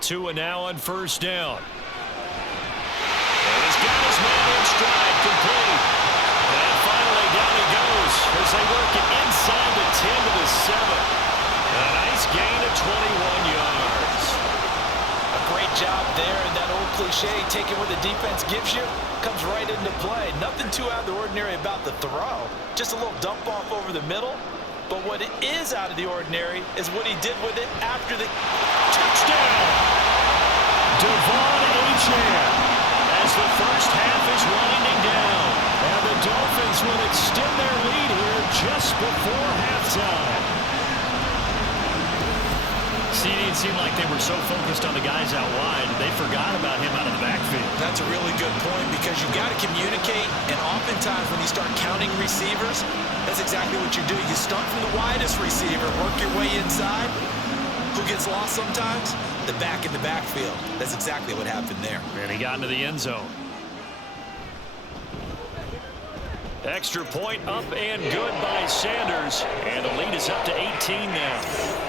Tua now on 1st down. And he's got his man in stride, complete. And finally down he goes as they work it inside the 10 to the 7. A nice gain of 21 yards. A great job there, and that old cliche, taking what the defense gives you, comes right into play. Nothing too out of the ordinary about the throw. Just a little dump off over the middle. But what it is out of the ordinary is what he did with it after the touchdown. Devon Achane as the first half is winding down. And the Dolphins will extend their lead here just before halftime. See, it seemed like they were so focused on the guys out wide, they forgot about him out of the backfield. That's a really good point because you got to communicate, and oftentimes when you start counting receivers, that's exactly what you do. You start from the widest receiver, work your way inside. Who gets lost sometimes? The back in the backfield. That's exactly what happened there. And he got into the end zone. Extra point up and good by Sanders. And the lead is up to 18 now.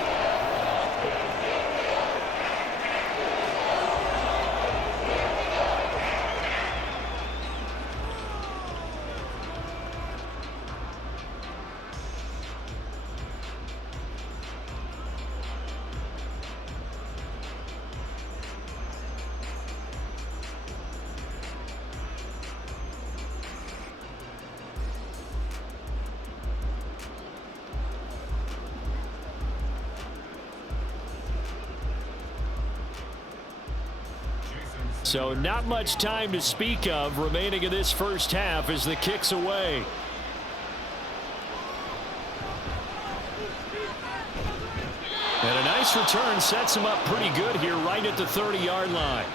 So not much time to speak of remaining in this first half as the kick's away. And a nice return sets him up pretty good here right at the 30-yard line.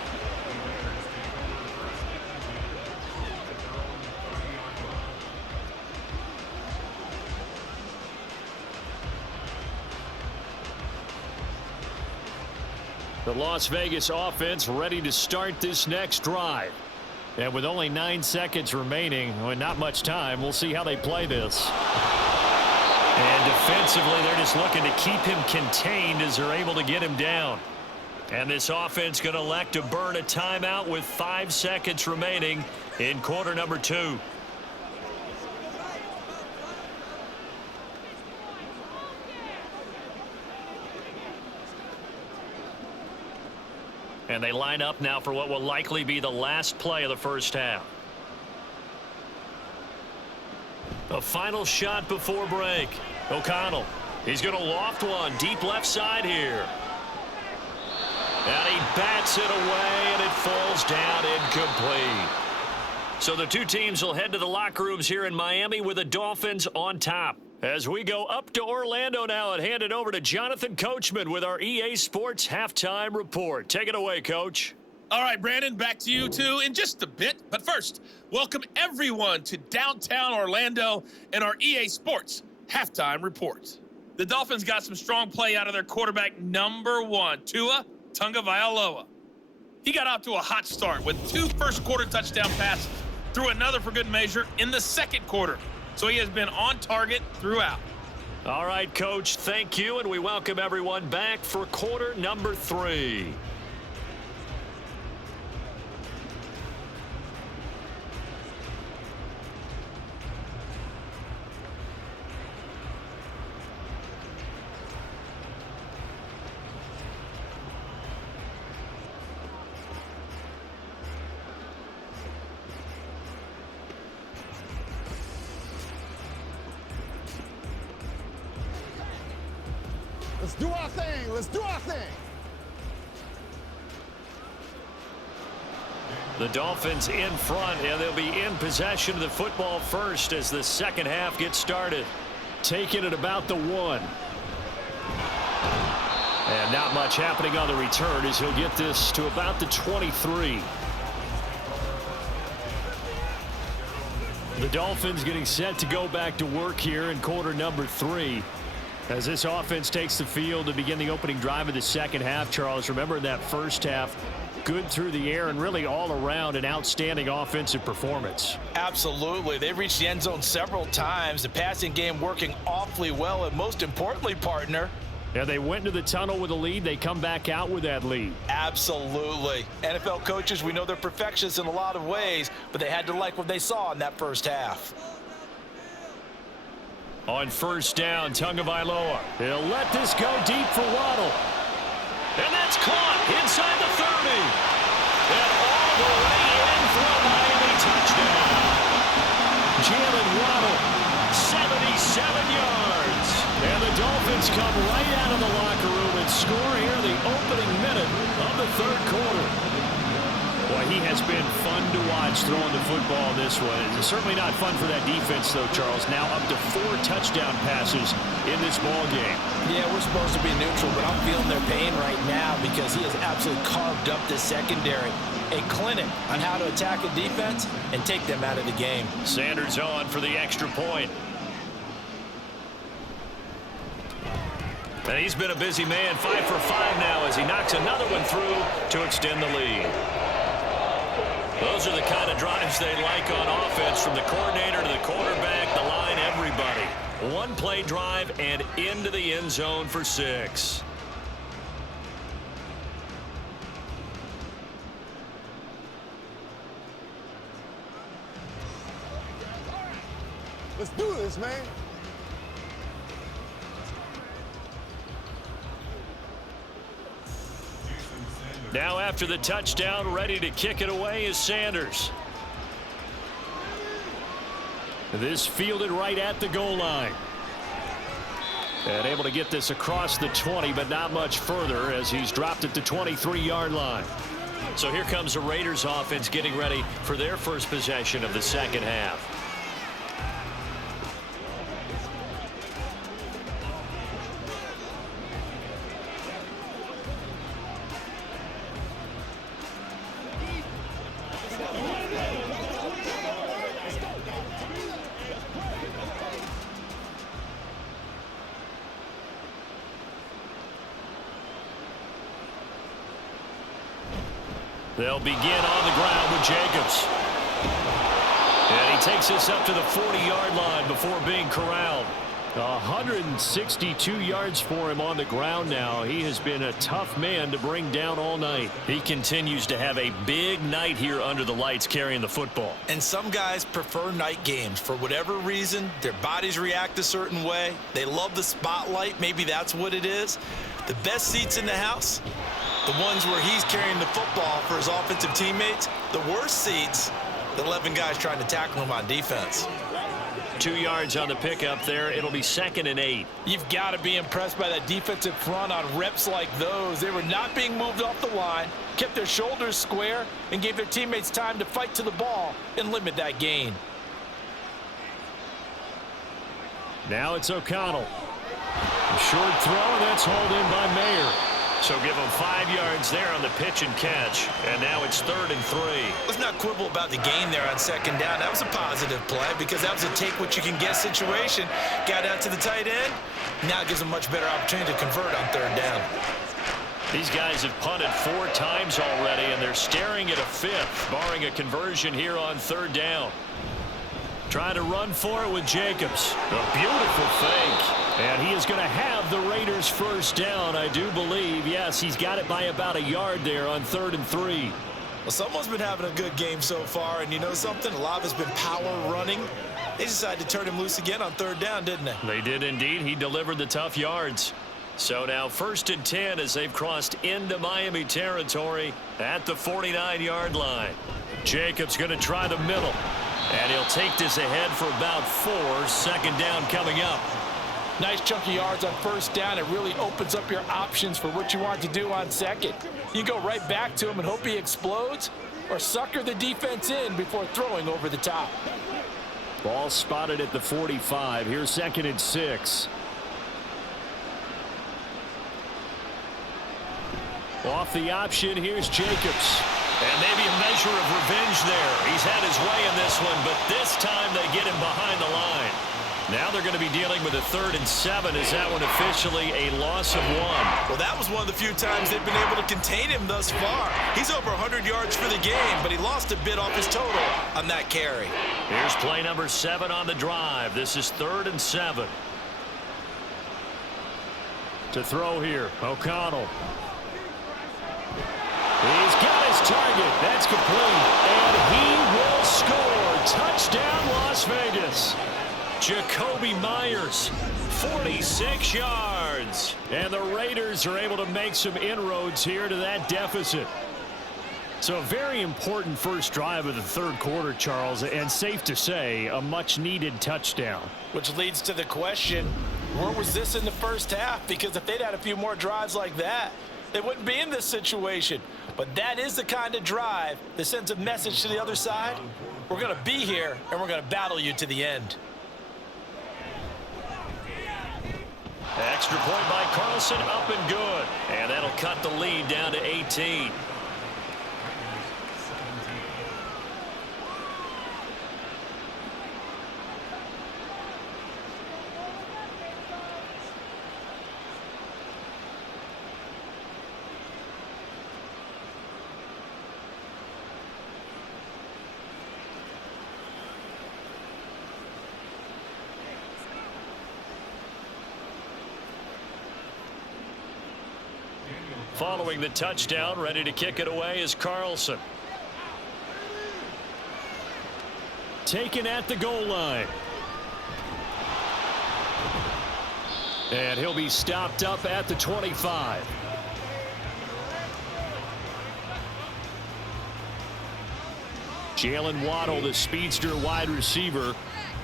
The Las Vegas offense ready to start this next drive. And with only 9 seconds remaining, well, not much time, we'll see how they play this. And defensively, they're just looking to keep him contained as they're able to get him down. And this offense going to elect to burn a timeout with 5 seconds remaining in quarter number 2. And they line up now for what will likely be the last play of the first half. A final shot before break. O'Connell, he's going to loft one deep left side here. And he bats it away, and it falls down incomplete. So the two teams will head to the locker rooms here in Miami with the Dolphins on top. As we go up to Orlando now and hand it over to Jonathan Coachman with our EA Sports Halftime Report. Take it away, Coach. All right, Brandon, back to you two in just a bit. But first, welcome everyone to downtown Orlando and our EA Sports Halftime Report. The Dolphins got some strong play out of their quarterback number 1, Tua Tagovailoa. He got off to a hot start with 2 first-quarter touchdown passes, threw another for good measure in the second quarter. So he has been on target throughout. All right, Coach, thank you, and we welcome everyone back for quarter number 3. Let's do our thing. Let's do our thing. The Dolphins in front, and they'll be in possession of the football first as the second half gets started. Taking it about the 1. And not much happening on the return as he'll get this to about the 23. The Dolphins getting set to go back to work here in quarter number 3. As this offense takes the field to begin the opening drive of the second half, Charles, remember that first half, good through the air and really all around an outstanding offensive performance. Absolutely. They reached the end zone several times. The passing game working awfully well, and most importantly, partner, Yeah, they went into the tunnel with a lead. They come back out with that lead. absolutely. NFL coaches, we know they're perfectionists in a lot of ways, but they had to like what they saw in that first half. On first down, Tagovailoa. He'll let this go deep for Waddle. And that's caught inside the 30. And all the way in for a Miami touchdown. Jalen Waddle, 77 yards. And the Dolphins come right out of the locker room and score here in the opening minute of the third quarter. Boy, he has been fun to watch throwing the football this one. It's certainly not fun for that defense, though, Charles. Now up to 4 touchdown passes in this ball game. Yeah, we're supposed to be neutral, but I'm feeling their pain right now because he has absolutely carved up the secondary. A clinic on how to attack a defense and take them out of the game. Sanders on for the extra point. And he's been a busy man, 5 for 5 now as he knocks another one through to extend the lead. Those are the kind of drives they like on offense, from the coordinator to the quarterback, the line, everybody. One play drive and into the end zone for 6. Let's do this, man. Now after the touchdown, ready to kick it away is Sanders. This fielded right at the goal line. And able to get this across the 20, but not much further as he's dropped at the 23-yard line. So here comes the Raiders offense getting ready for their first possession of the second half. They'll begin on the ground with Jacobs. And he takes this up to the 40-yard line before being corralled. 162 yards for him on the ground now. He has been a tough man to bring down all night. He continues to have a big night here under the lights carrying the football. And some guys prefer night games. For whatever reason, their bodies react a certain way. They love the spotlight. Maybe that's what it is. The best seats in the house, the ones where he's carrying the football for his offensive teammates. The worst seats, the 11 guys trying to tackle him on defense. 2 yards on the pickup there. It'll be 2nd and 8. You've got to be impressed by that defensive front on reps like those. They were not being moved off the line, kept their shoulders square, and gave their teammates time to fight to the ball and limit that gain. Now it's O'Connell. A short throw, and that's hauled in by Mayer. So give him 5 yards there on the pitch and catch. And now it's 3rd and 3. Let's not quibble about the gain there on 2nd down. That was a positive play because that was a take-what-you-can-get situation. Got out to the tight end. Now it gives them a much better opportunity to convert on 3rd down. These guys have punted 4 times already, and they're staring at a 5th, barring a conversion here on 3rd down. Trying to run for it with Jacobs. A beautiful fake. And he is going to have the Raiders 1st down, I do believe. Yes, he's got it by about a yard there on 3rd and 3. Well, someone's been having a good game so far, and you know something? A lot of it's been power running. They decided to turn him loose again on 3rd down, didn't they? They did indeed. He delivered the tough yards. So now 1st and 10 as they've crossed into Miami territory at the 49-yard line. Jacobs going to try the middle. And he'll take this ahead for about 4. 2nd down coming up. Nice chunk of yards on 1st down. It really opens up your options for what you want to do on 2nd. You go right back to him and hope he explodes, or sucker the defense in before throwing over the top. Ball spotted at the 45. Here's 2nd and 6. Off the option, here's Jacobs. And maybe a measure of revenge there. He's had his way in this one, but this time they get him behind the line. Now they're going to be dealing with a 3rd and 7. Is that one officially a loss of 1? Well, that was one of the few times they've been able to contain him thus far. He's over 100 yards for the game, but he lost a bit off his total on that carry. Here's play number 7 on the drive. This is 3rd and 7. To throw here, O'Connell. He's got his target. That's complete. And he will score. Touchdown, Las Vegas. Jacoby Myers, 46 yards. And the Raiders are able to make some inroads here to that deficit. So a very important first drive of the 3rd quarter, Charles, and safe to say, a much-needed touchdown. Which leads to the question, where was this in the 1st half? Because if they'd had a few more drives like that, they wouldn't be in this situation. But that is the kind of drive that sends a message to the other side. We're going to be here, and we're going to battle you to the end. Extra point by Carlson, up and good. And that'll cut the lead down to 18. Following the touchdown, ready to kick it away is Carlson. Taken at the goal line. And he'll be stopped up at the 25. Jalen Waddle, the speedster wide receiver,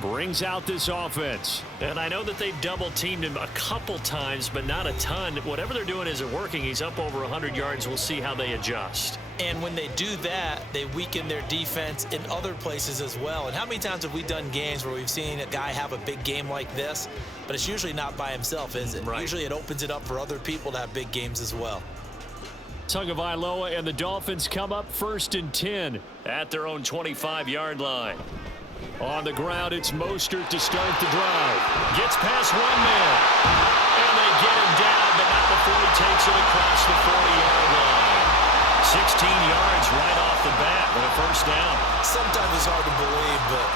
brings out this offense. And I know that they've double-teamed him a couple times, but not a ton. Whatever they're doing isn't working. He's up over 100 yards. We'll see how they adjust. And when they do that, they weaken their defense in other places as well. And how many times have we done games where we've seen a guy have a big game like this, but it's usually not by himself, is it? Right. Usually it opens it up for other people to have big games as well. Tagovailoa and the Dolphins come up 1st and 10 at their own 25-yard line. On the ground, it's Mostert to start the drive. Gets past one man. And they get him down, but not before he takes it across the 40-yard line. 16 yards right off the bat with a 1st down. Sometimes it's hard to believe, but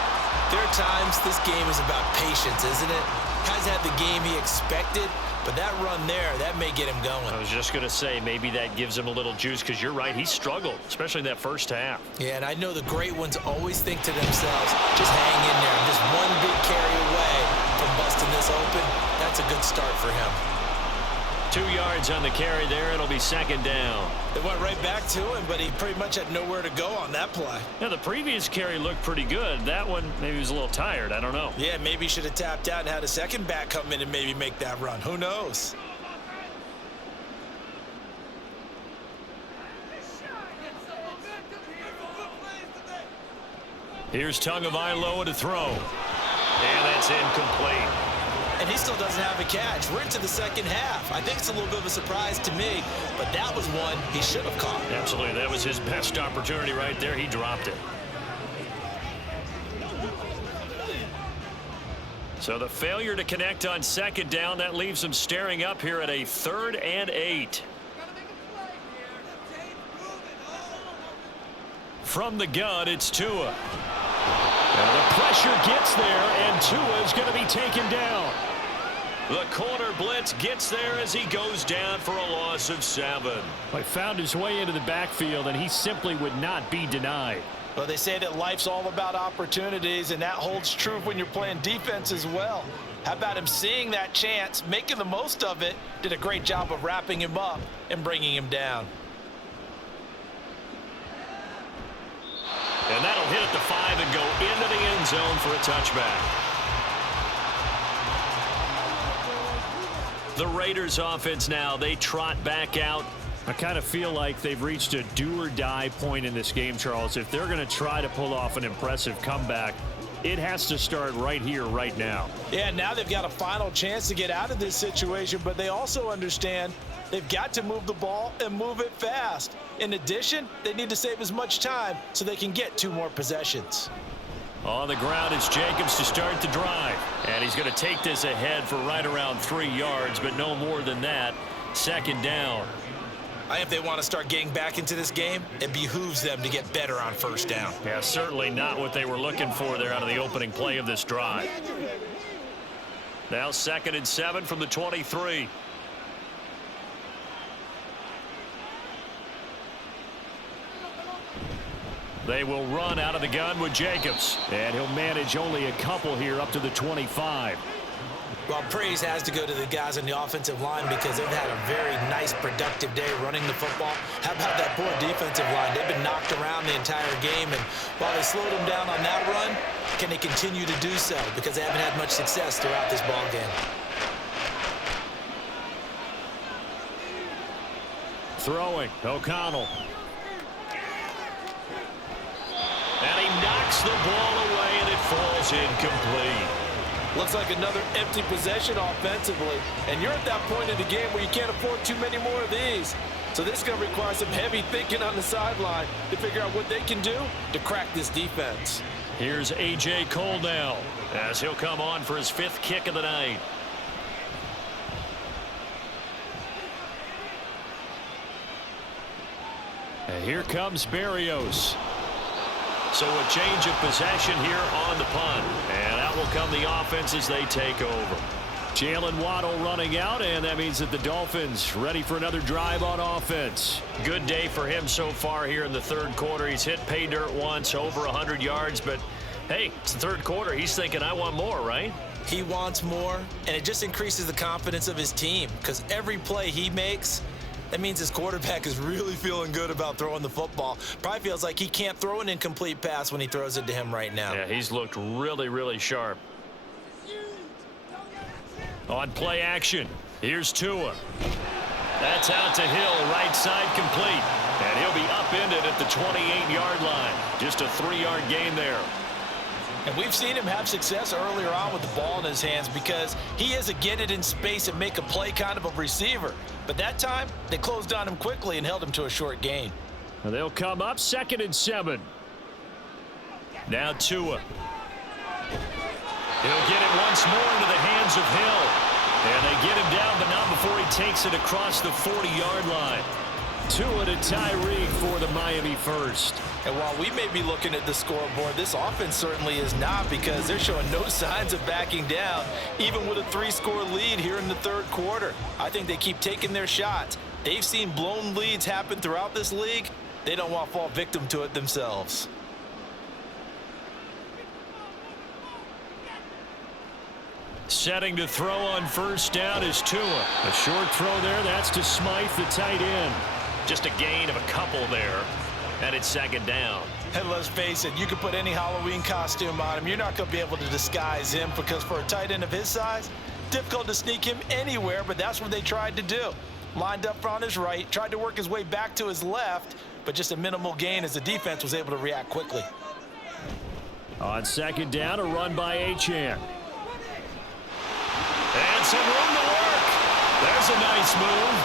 there are times this game is about patience, isn't it? Has had the game he expected, but that run there, that may get him going. I was just going to say, maybe that gives him a little juice, because you're right, he struggled, especially in that 1st half. Yeah, and I know the great ones always think to themselves, just hang in there. Just one big carry away from busting this open. That's a good start for him. 2 yards on the carry there. It'll be 2nd down. They went right back to him, but he pretty much had nowhere to go on that play. Now, the previous carry looked pretty good. That one, maybe he was a little tired. I don't know. Yeah, maybe he should have tapped out and had a second back come in and maybe make that run. Who knows? Here's Tagovailoa to throw. And that's incomplete. and he still doesn't have a catch. We're into the second half. I think it's a little bit of a surprise to me, but that was one he should have caught. Absolutely. That was his best opportunity right there. He dropped it. So the failure to connect on second down, that leaves them staring up here at a 3rd and 8. From the gun, it's Tua. And the pressure gets there, and Tua is going to be taken down. The corner blitz gets there as he goes down for a loss of 7. He found his way into the backfield, and he simply would not be denied. Well, they say that life's all about opportunities, and that holds true when you're playing defense as well. How about him seeing that chance, making the most of it, did a great job of wrapping him up and bringing him down. And that'll hit at the 5 and go into the end zone for a touchback. The Raiders offense now, they trot back out. I kind of feel like they've reached a do-or-die point in this game, Charles. If they're going to try to pull off an impressive comeback, it has to start right here, right now. Yeah, now they've got a final chance to get out of this situation, but they also understand they've got to move the ball and move it fast. In addition, they need to save as much time so they can get 2 more possessions. On the ground, it's Jacobs to start the drive. And he's going to take this ahead for right around 3 yards, but no more than that. 2nd down. I think if they want to start getting back into this game, it behooves them to get better on 1st down. Yeah, certainly not what they were looking for there out of the opening play of this drive. Now 2nd and 7 from the 23. They will run out of the gun with Jacobs. And he'll manage only a couple here up to the 25. Well, praise has to go to the guys on the offensive line because they've had a very nice, productive day running the football. How about that poor defensive line? They've been knocked around the entire game, and while they slowed them down on that run, can they continue to do so? Because they haven't had much success throughout this ball game. Throwing, O'Connell. And he knocks the ball away, and it falls incomplete. Looks like another empty possession offensively. And you're at that point in the game where you can't afford too many more of these. So this is going to require some heavy thinking on the sideline to figure out what they can do to crack this defense. Here's A.J. Cole now as he'll come on for his 5th kick of the night. And here comes Berrios. So a change of possession here on the punt. And out will come the offense as they take over. Jalen Waddle running out, and that means that the Dolphins ready for another drive on offense. Good day for him so far here in the 3rd quarter. He's hit pay dirt once, over 100 yards. But, hey, it's the 3rd quarter. He's thinking, I want more, right? He wants more, and it just increases the confidence of his team because every play he makes, that means his quarterback is really feeling good about throwing the football. Probably feels like he can't throw an incomplete pass when he throws it to him right now. Yeah, he's looked really, really sharp. On play action, here's Tua. That's out to Hill, right side complete. And he'll be upended at the 28-yard line. Just a 3-yard gain there. And we've seen him have success earlier on with the ball in his hands because he is a get it in space and make a play kind of a receiver. But that time, they closed on him quickly and held him to a short gain. And they'll come up 2nd and 7. Now Tua. He'll get it once more into the hands of Hill. And they get him down, but not before he takes it across the 40-yard line. Tua to Tyreek for the Miami first. And while we may be looking at the scoreboard, this offense certainly is not because they're showing no signs of backing down, even with a 3-score lead here in the 3rd quarter. I think they keep taking their shots. They've seen blown leads happen throughout this league. They don't want to fall victim to it themselves. Setting to throw on 1st down is Tua. A short throw there. That's to Smythe, the tight end. Just a gain of a couple there. And it's 2nd down. And let's face it, you can put any Halloween costume on him. You're not going to be able to disguise him because for a tight end of his size, difficult to sneak him anywhere, but that's what they tried to do. Lined up on his right, tried to work his way back to his left, but just a minimal gain as the defense was able to react quickly. On 2nd down, a run by Achane. some room to work. There's a nice move.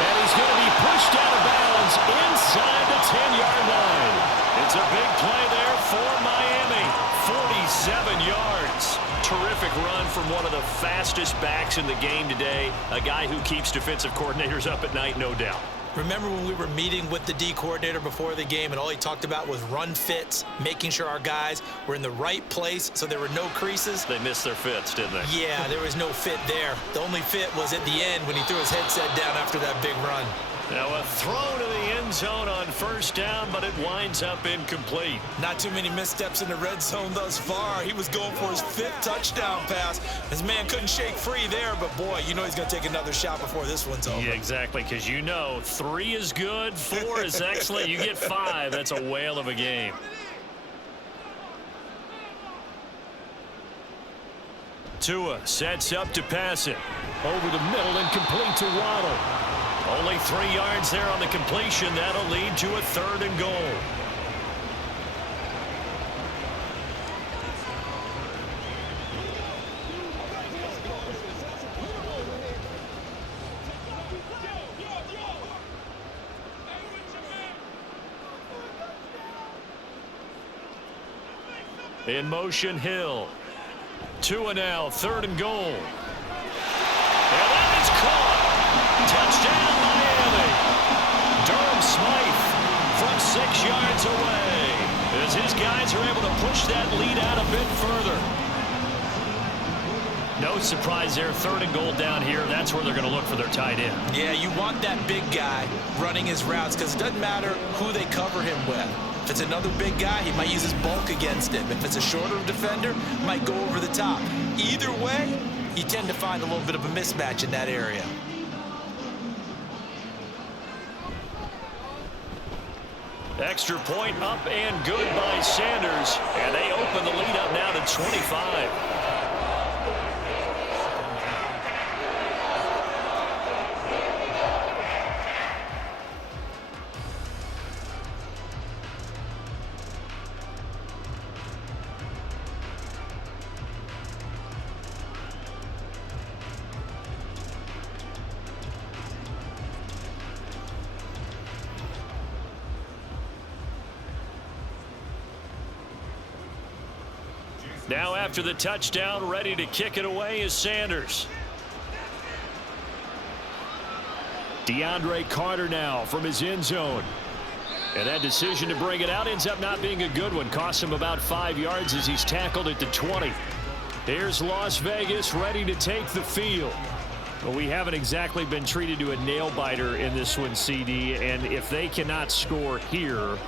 And he's going to be pushed out of bounds inside the 10-yard line. It's a big play there for Miami. 47 yards. Terrific run from one of the fastest backs in the game today. A guy who keeps defensive coordinators up at night, no doubt. Remember when we were meeting with the D coordinator before the game and all he talked about was run fits, making sure our guys were in the right place so there were no creases? They missed their fits, didn't they? Yeah, there was no fit there. The only fit was at the end when he threw his headset down after that big run. Now a throw to the end zone on first down, but it winds up incomplete. Not too many missteps in the red zone thus far. He was going for his 5th touchdown pass. His man couldn't shake free there, but boy, you know he's going to take another shot before this one's over. Yeah, exactly, because you know 3 is good, 4 is excellent. You get 5, that's a whale of a game. Tua sets up to pass it. Over the middle and complete to Waddle. Only 3 yards there on the completion. That'll lead to a 3rd and goal. In motion, Hill. Tua now, 3rd and goal. And that is caught. Touchdown, Miami. Durham Smythe from 6 yards away as his guys are able to push that lead out a bit further. No surprise there, 3rd and goal down here. That's where they're going to look for their tight end. Yeah, you want that big guy running his routes because it doesn't matter who they cover him with. If it's another big guy, he might use his bulk against him. If it's a shorter defender, he might go over the top. Either way, you tend to find a little bit of a mismatch in that area. Extra point up and good by Sanders. And they open the lead up now to 25. Now after the touchdown, ready to kick it away is Sanders. DeAndre Carter now from his end zone. And that decision to bring it out ends up not being a good one. Costs him about 5 yards as he's tackled at the 20. Here's Las Vegas ready to take the field. Well, we haven't exactly been treated to a nail-biter in this one, CD. And if they cannot score here,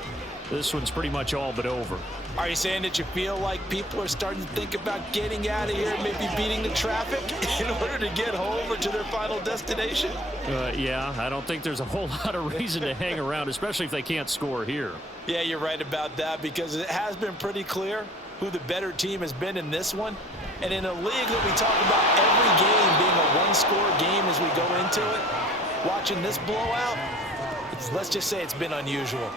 this one's pretty much all but over. Are you saying that you feel like people are starting to think about getting out of here, maybe beating the traffic in order to get home or to their final destination? Yeah, I don't think there's a whole lot of reason to hang around, especially if they can't score here. Yeah, you're right about that because it has been pretty clear who the better team has been in this one. And in a league that we talk about every game being a one-score game as we go into it, watching this blowout, let's just say it's been unusual.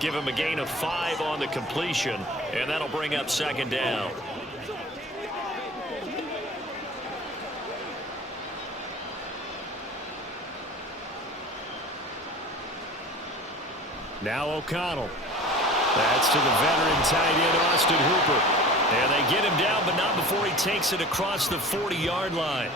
Give him a gain of 5 on the completion, and that'll bring up 2nd down. Now O'Connell. That's to the veteran tight end, Austin Hooper. And they get him down, but not before he takes it across the 40-yard line.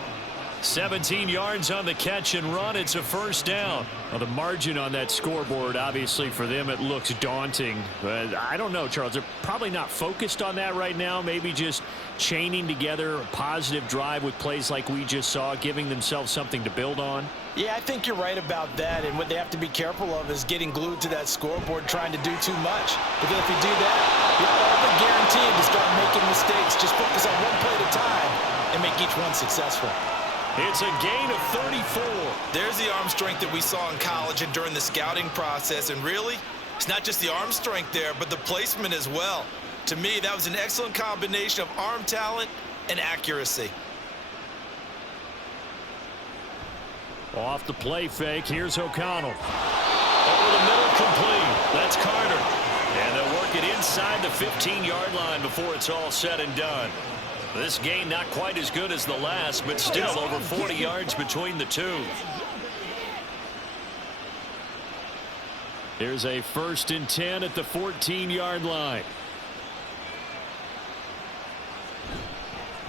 17 yards on the catch and run. It's a 1st down. Well, the margin on that scoreboard, obviously, for them, it looks daunting. But I don't know, Charles. They're probably not focused on that right now. Maybe just chaining together a positive drive with plays like we just saw, giving themselves something to build on. Yeah, I think you're right about that. And what they have to be careful of is getting glued to that scoreboard, trying to do too much. Because if you do that, you're all but guaranteed to start making mistakes. Just focus on one play at a time and make each one successful. It's a gain of 34. There's the arm strength that we saw in college and during the scouting process. And really, it's not just the arm strength there, but the placement as well. To me, that was an excellent combination of arm talent and accuracy. Off the play fake, here's O'Connell. Over the middle, complete. That's Carter. And they'll work it inside the 15-yard line before it's all said and done. This gain not quite as good as the last, but still over 40 yards between the two. Here's a 1st and 10 at the 14-yard line.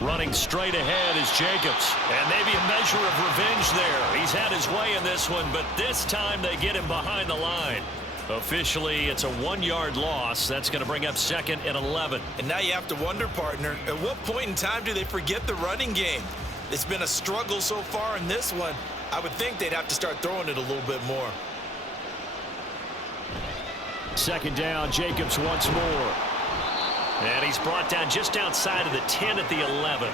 Running straight ahead is Jacobs. And maybe a measure of revenge there. He's had his way in this one, but this time they get him behind the line. Officially, it's a 1-yard loss. That's going to bring up 2nd and 11. And now you have to wonder, partner, at what point in time do they forget the running game? It's been a struggle so far in this one. I would think they'd have to start throwing it a little bit more. 2nd down, Jacobs once more. And he's brought down just outside of the 10 at the 11.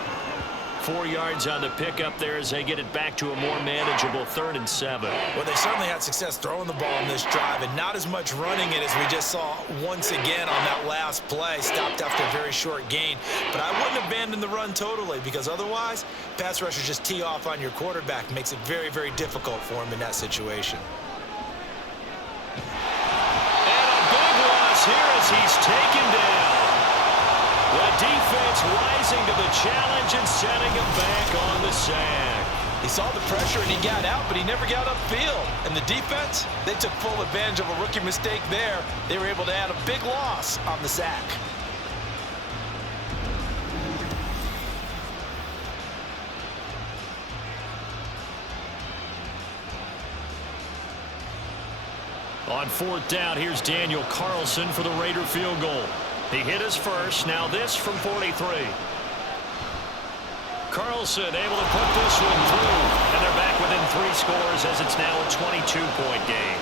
4 yards on the pickup there as they get it back to a more manageable 3rd and 7. Well, they certainly had success throwing the ball in this drive and not as much running it as we just saw once again on that last play. Stopped after a very short gain. But I wouldn't abandon the run totally, because otherwise pass rushers just tee off on your quarterback. Makes it very, very difficult for him in that situation. And a big loss here as he's taken down. The defense rising to the challenge and setting him back on the sack. He saw the pressure and he got out, but he never got upfield. And the defense, they took full advantage of a rookie mistake there. They were able to add a big loss on the sack. On 4th down, here's Daniel Carlson for the Raider field goal. He hit his first. Now this from 43. Carlson able to put this one through. And they're back within 3 scores as it's now a 22-point game.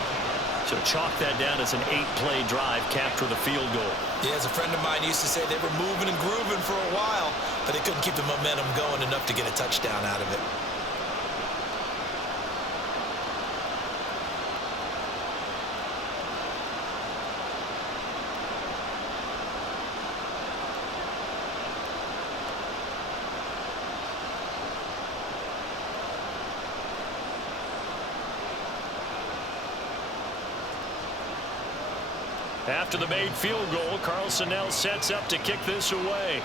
So chalk that down as an 8-play drive, capture the field goal. Yeah, as a friend of mine used to say, they were moving and grooving for a while, but they couldn't keep the momentum going enough to get a touchdown out of it. After the made field goal, Carlson now sets up to kick this away.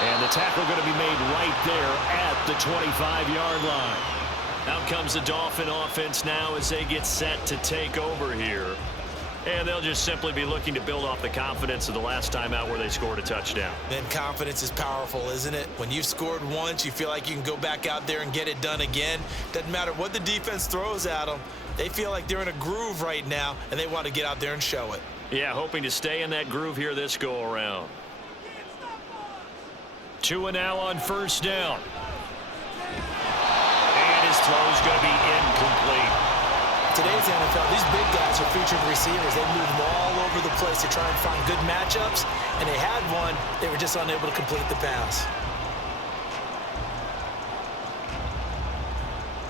And the tackle going to be made right there at the 25-yard line. Out comes the Dolphin offense now as they get set to take over here. And they'll just simply be looking to build off the confidence of the last time out where they scored a touchdown. Then confidence is powerful, isn't it? When you've scored once, you feel like you can go back out there and get it done again. Doesn't matter what the defense throws at them. They feel like they're in a groove right now, and they want to get out there and show it. Yeah, hoping to stay in that groove here this go-around. 2 and now on 1st down. And his throw's going to be incomplete. Today's NFL, these big guys are featured receivers. They move them all over the place to try and find good matchups, and they had one. They were just unable to complete the pass.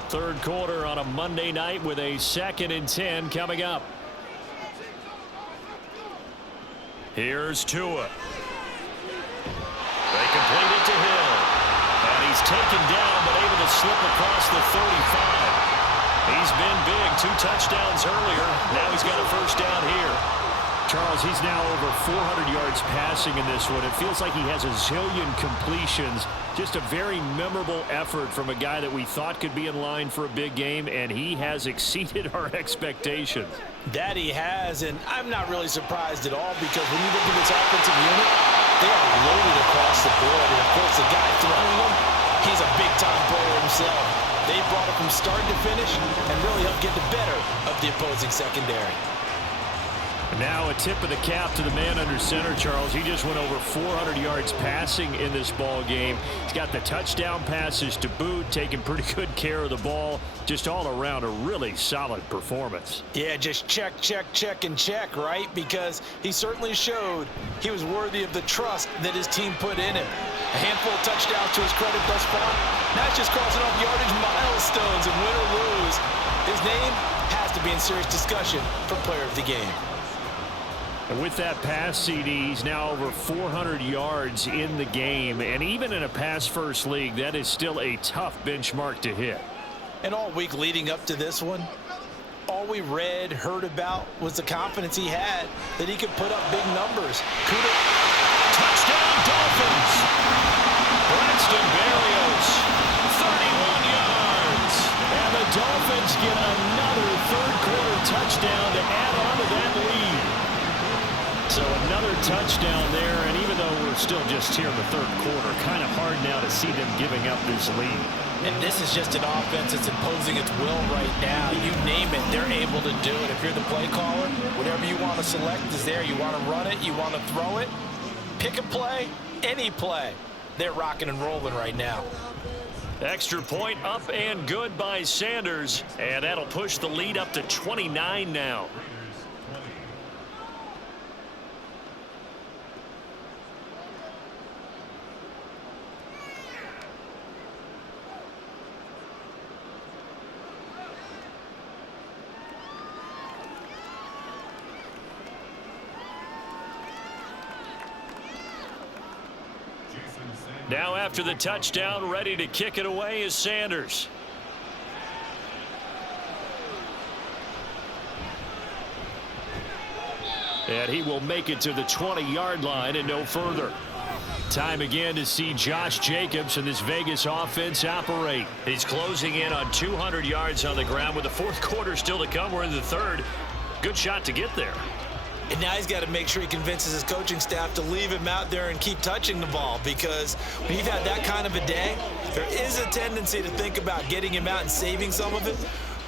3rd quarter on a Monday night with a 2nd and 10 coming up. Here's Tua. They complete it to Hill. And he's taken down but able to slip across the 35. He's been big. 2 touchdowns earlier. Now he's got a 1st down here. Charles, he's now over 400 yards passing in this one. It feels like he has a zillion completions. Just a very memorable effort from a guy that we thought could be in line for a big game, and he has exceeded our expectations. That he has, and I'm not really surprised at all, because when you look at this offensive unit, they are loaded across the board. And, of course, the guy throwing them, he's a big-time player himself. They brought it from start to finish and really helped get the better of the opposing secondary. Now a tip of the cap to the man under center, Charles. He just went over 400 yards passing in this ball game. He's got the touchdown passes to boot, taking pretty good care of the ball. Just all around a really solid performance. Yeah, just check, and check, right? Because he certainly showed he was worthy of the trust that his team put in him. A handful of touchdowns to his credit thus far. Now it's just crossing off yardage milestones, and win or lose, his name has to be in serious discussion for player of the game. And with that pass CD, he's now over 400 yards in the game. And even in a pass-first league, that is still a tough benchmark to hit. And all week leading up to this one, all we read, heard about was the confidence he had that he could put up big numbers. Touchdown, Dolphins! Braxton Berrios, 31 yards. And the Dolphins get another third-quarter touchdown to add on to that lead. So another touchdown there, and even though we're still just here in the third quarter, kind of hard now to see them giving up this lead. And this is just an offense that's imposing its will right now. You name it, they're able to do it. If you're the play caller, whatever you want to select is there. You want to run it, you want to throw it, pick a play, any play. They're rocking and rolling right now. Extra point up and good by Sanders, and that'll push the lead up to 29 now. Now after the touchdown, ready to kick it away is Sanders. And he will make it to the 20-yard line and no further. Time again to see Josh Jacobs and this Vegas offense operate. He's closing in on 200 yards on the ground with the fourth quarter still to come. We're in the third. Good shot to get there. And now he's got to make sure he convinces his coaching staff to leave him out there and keep touching the ball, because when you've had that kind of a day, there is a tendency to think about getting him out and saving some of it.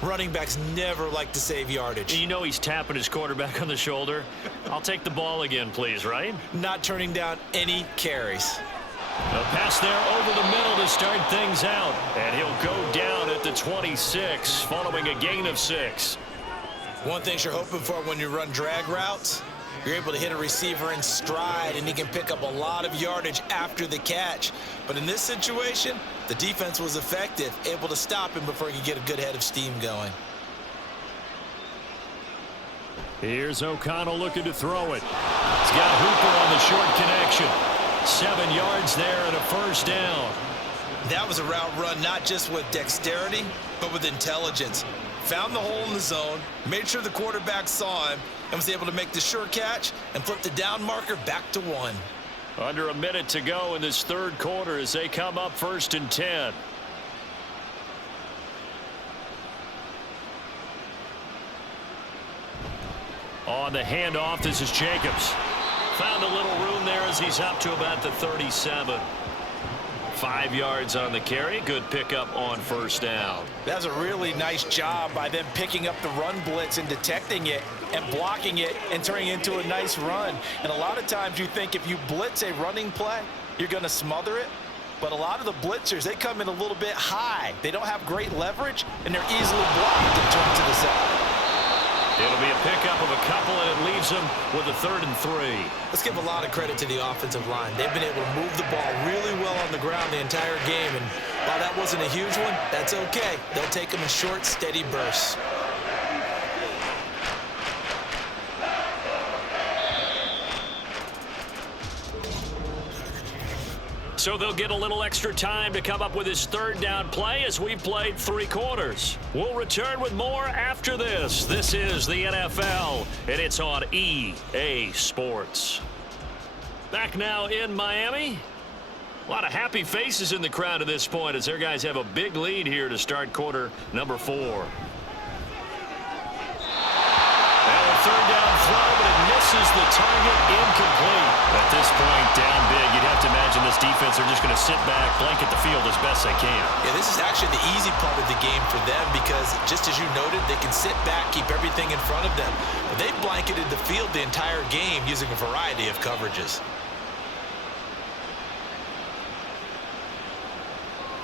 Running backs never like to save yardage. You know he's tapping his quarterback on the shoulder. I'll take the ball again, please, right? Not turning down any carries. A pass there over the middle to start things out. And he'll go down at the 26 following a gain of 6. One thing you're hoping for when you run drag routes, you're able to hit a receiver in stride and he can pick up a lot of yardage after the catch. But in this situation, the defense was effective, able to stop him before he could get a good head of steam going. Here's O'Connell looking to throw it. He's got Hooper on the short connection. 7 yards there and a first down. That was a route run not just with dexterity, but with intelligence. Found the hole in the zone, made sure the quarterback saw him, and was able to make the sure catch and flip the down marker back to 1. Under a minute to go in this third quarter as they come up 1st and 10. On the handoff, this is Jacobs. Found a little room there as he's up to about the 37. 5 yards on the carry. Good pickup on first down. That's a really nice job by them picking up the run blitz and detecting it and blocking it and turning it into a nice run. And a lot of times you think if you blitz a running play, you're going to smother it. But a lot of the blitzers, they come in a little bit high. They don't have great leverage, and they're easily blocked and turned to the side. It'll be a pickup of a couple, and it leaves them with a 3rd and 3. Let's give a lot of credit to the offensive line. They've been able to move the ball really well on the ground the entire game, and while that wasn't a huge one, that's okay. They'll take them in short, steady bursts. So they'll get a little extra time to come up with his 3rd down play as we've played 3 quarters. We'll return with more after this. This is the NFL, and it's on EA Sports. Back now in Miami. A lot of happy faces in the crowd at this point as their guys have a big lead here to start quarter number 4. Now a 3rd down throw, but it misses the target, incomplete. At this point, down big, you'd have to imagine this defense are just going to sit back, blanket the field as best they can. Yeah, this is actually the easy part of the game for them because, just as you noted, they can sit back, keep everything in front of them. But they've blanketed the field the entire game using a variety of coverages.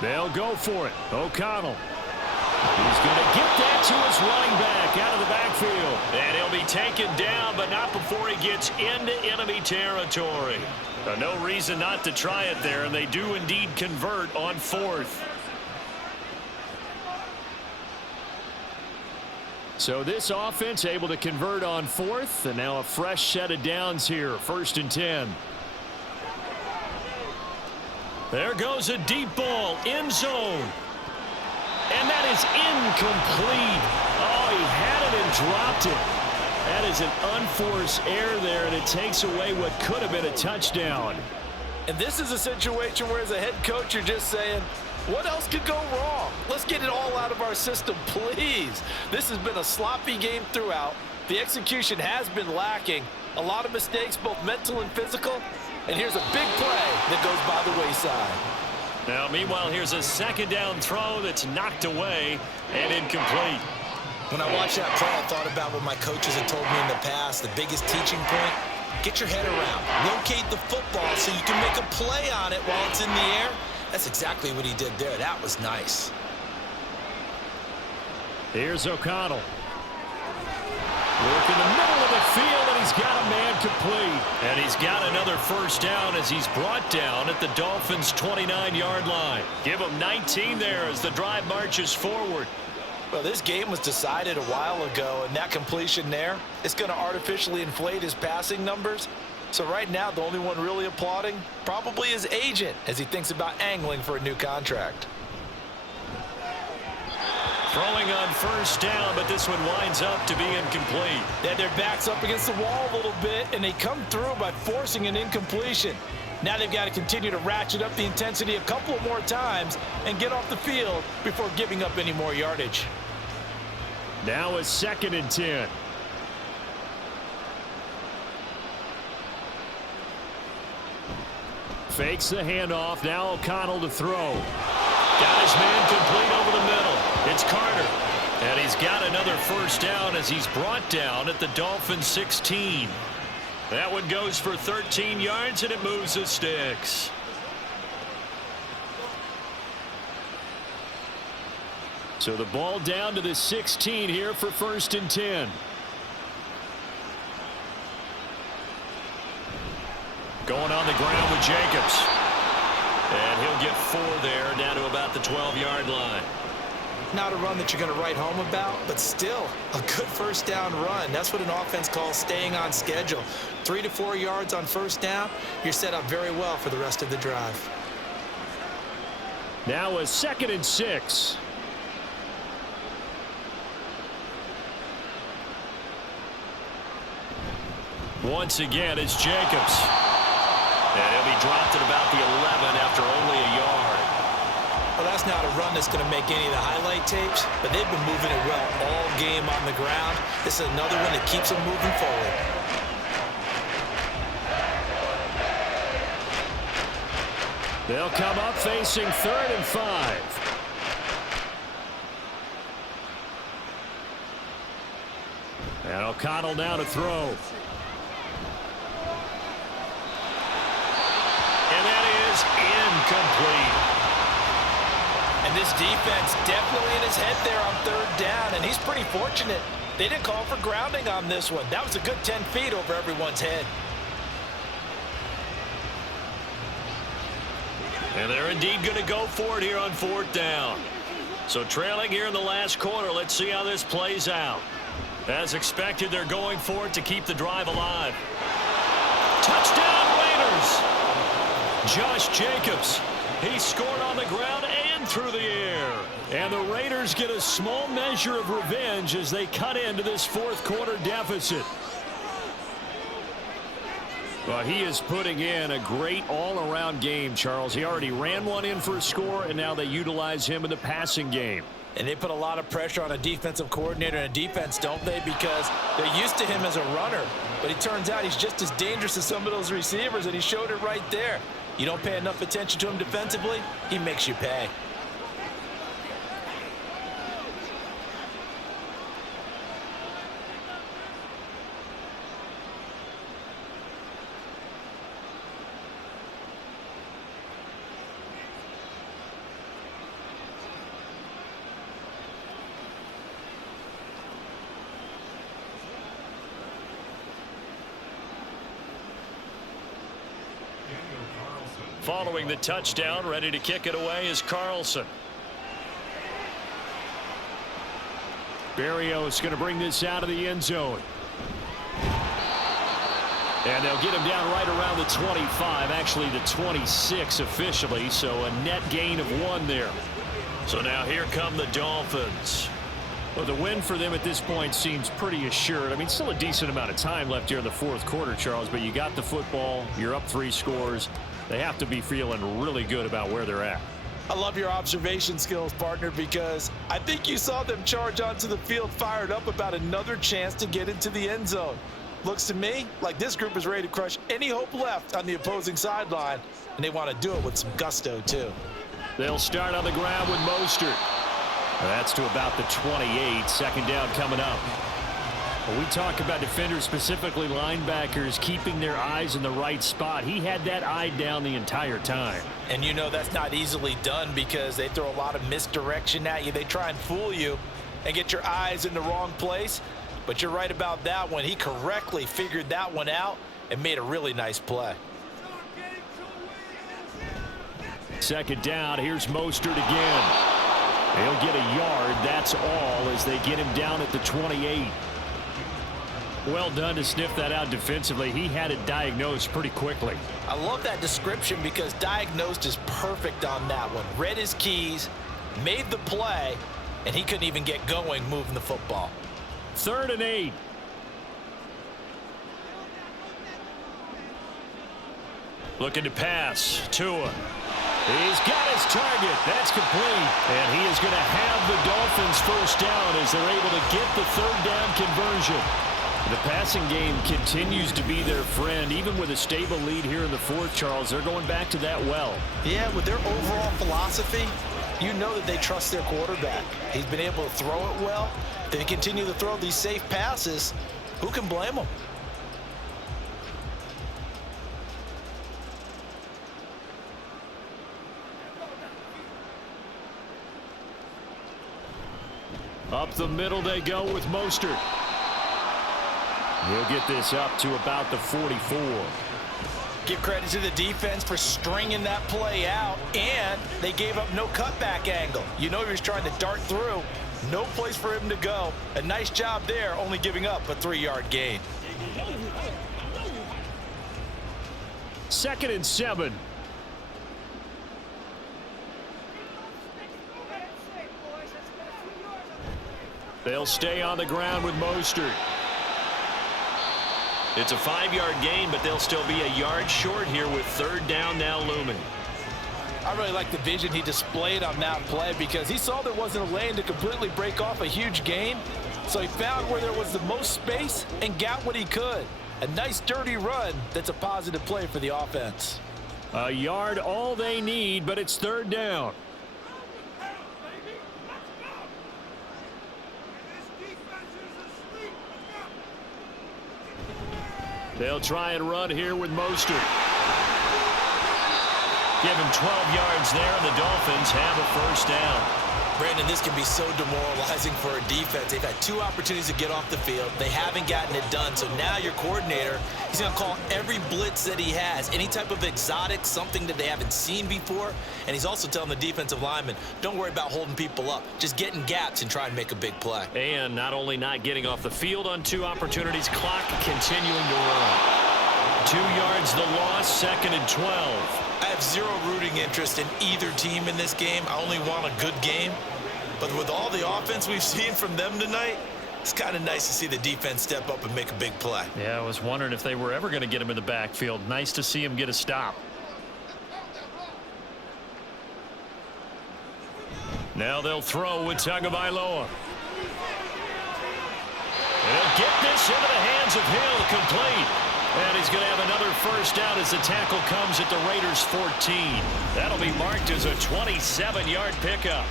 They'll go for it. O'Connell. He's going to get that to his running back out of the backfield. And he'll be taken down, but not before he gets into enemy territory. No reason not to try it there, and they do indeed convert on 4th. So this offense able to convert on 4th, and now a fresh set of downs here, 1st and 10. There goes a deep ball, end zone. And that is incomplete. Oh, he had it dropped it. That is an unforced error there, and it takes away what could have been a touchdown. And this is a situation where, as a head coach, you're just saying, what else could go wrong? Let's get it all out of our system, please. This has been a sloppy game throughout. The execution has been lacking. A lot of mistakes, both mental and physical. And here's a big play that goes by the wayside. Now, meanwhile, here's a second down throw that's knocked away and incomplete. When I watched that play, I thought about what my coaches had told me in the past. The biggest teaching point, get your head around. Locate the football so you can make a play on it while it's in the air. That's exactly what he did there. That was nice. Here's O'Connell. Work in the middle of the field, and he's got a man complete. And he's got another first down as he's brought down at the Dolphins' 29-yard line. Give him 19 there as the drive marches forward. Well, this game was decided a while ago, and that completion there is going to artificially inflate his passing numbers. So right now, the only one really applauding probably his agent as he thinks about angling for a new contract. Throwing on first down, but this one winds up to be incomplete. They had their backs up against the wall a little bit, and they come through by forcing an incompletion. Now they've got to continue to ratchet up the intensity a couple of more times and get off the field before giving up any more yardage. Now it's 2nd and 10. Fakes the handoff. Now O'Connell to throw. Got his man complete over the middle. It's Carter. And he's got another first down as he's brought down at the Dolphins' 16. That one goes for 13 yards, and it moves the sticks. So the ball down to the 16 here for 1st and 10. Going on the ground with Jacobs. And he'll get 4 there, down to about the 12-yard line. Not a run that you're going to write home about, but still a good first down run. That's what an offense calls staying on schedule. 3 to 4 yards on first down, you're set up very well for the rest of the drive. Now a 2nd and 6. Once again, it's Jacobs. And he'll be dropped at about the 11 after only a yard. Well, that's not a run that's going to make any of the highlight tapes, but they've been moving it well all game on the ground. This is another one that keeps them moving forward. They'll come up facing 3rd and 5. And O'Connell now to throw. And that is incomplete. And this defense definitely in his head there on 3rd down, and he's pretty fortunate. They didn't call for grounding on this one. That was a good 10 feet over everyone's head. And they're indeed going to go for it here on 4th down. So trailing here in the last quarter, let's see how this plays out. As expected, they're going for it to keep the drive alive. Touchdown Raiders! Josh Jacobs. He scored on the ground and through the air. And the Raiders get a small measure of revenge as they cut into this 4th quarter deficit. Well, he is putting in a great all-around game, Charles. He already ran one in for a score, and now they utilize him in the passing game. And they put a lot of pressure on a defensive coordinator and a defense, don't they? Because they're used to him as a runner. But it turns out he's just as dangerous as some of those receivers, and he showed it right there. You don't pay enough attention to him defensively, he makes you pay. Following the touchdown, ready to kick it away is Carlson. Berrios going to bring this out of the end zone. And they'll get him down right around the 25, actually the 26 officially, so a net gain of 1 there. So now here come the Dolphins. Well, the win for them at this point seems pretty assured. I mean, still a decent amount of time left here in the fourth quarter, Charles, but you got the football. You're up 3 scores. They have to be feeling really good about where they're at. I love your observation skills, partner, because I think you saw them charge onto the field fired up about another chance to get into the end zone. Looks to me like this group is ready to crush any hope left on the opposing sideline, and they want to do it with some gusto, too. They'll start on the ground with Mostert. That's to about the 28. Second down coming up. When we talk about defenders, specifically linebackers, keeping their eyes in the right spot, he had that eye down the entire time. And you know that's not easily done because they throw a lot of misdirection at you. They try and fool you and get your eyes in the wrong place. But you're right about that one. He correctly figured that one out and made a really nice play. Second down, here's Mostert again. He'll get a yard, that's all, as they get him down at the 28. Well done to sniff that out defensively. He had it diagnosed pretty quickly. I love that description because diagnosed is perfect on that one. Read his keys, made the play, and he couldn't even get going moving the football. 3rd and 8. Looking to pass. Tua. He's got his target. That's complete. And he is going to have the Dolphins first down as they're able to get the 3rd down conversion. The passing game continues to be their friend. Even with a stable lead here in the 4th, Charles, they're going back to that well. Yeah, with their overall philosophy, you know that they trust their quarterback. He's been able to throw it well. They continue to throw these safe passes. Who can blame them? Up the middle they go with Mostert. He'll get this up to about the 44. Give credit to the defense for stringing that play out, and they gave up no cutback angle. You know he was trying to dart through. No place for him to go. A nice job there, only giving up a 3-yard gain. 2nd and 7. They'll stay on the ground with Mostert. It's a 5-yard gain, but they'll still be a yard short here with 3rd down now looming. I really like the vision he displayed on that play because he saw there wasn't a lane to completely break off a huge gain. So he found where there was the most space and got what he could. A nice dirty run that's a positive play for the offense. A yard all they need, but it's 3rd down. They'll try and run here with Mostert. Give him 12 yards there, and the Dolphins have a first down. Brandon, this can be so demoralizing for a defense. They've had 2 opportunities to get off the field. They haven't gotten it done. So now your coordinator, he's going to call every blitz that he has, any type of exotic, something that they haven't seen before. And he's also telling the defensive linemen, don't worry about holding people up. Just get in gaps and try and make a big play. And not only not getting off the field on 2 opportunities, clock continuing to run. 2 yards the loss, 2nd and 12. I have 0 rooting interest in either team in this game. I only want a good game. But with all the offense we've seen from them tonight, it's kind of nice to see the defense step up and make a big play. Yeah, I was wondering if they were ever going to get him in the backfield. Nice to see him get a stop. Now they'll throw with Tagovailoa. They'll get this into the hands of Hill, complete. And he's going to have another first down as the tackle comes at the Raiders' 14. That'll be marked as a 27-yard pickup.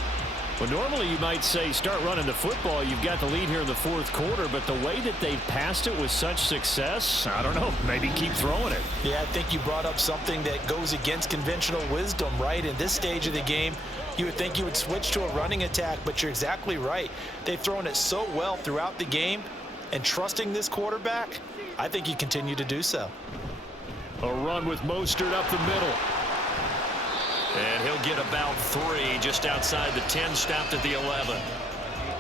Well, normally you might say start running the football. You've got the lead here in the 4th quarter, but the way that they've passed it with such success, I don't know, maybe keep throwing it. Yeah, I think you brought up something that goes against conventional wisdom, right? In this stage of the game, you would think you would switch to a running attack, but you're exactly right. They've thrown it so well throughout the game, and trusting this quarterback, I think you continue to do so. A run with Mostert up the middle. And he'll get about 3 just outside the 10, stopped at the 11.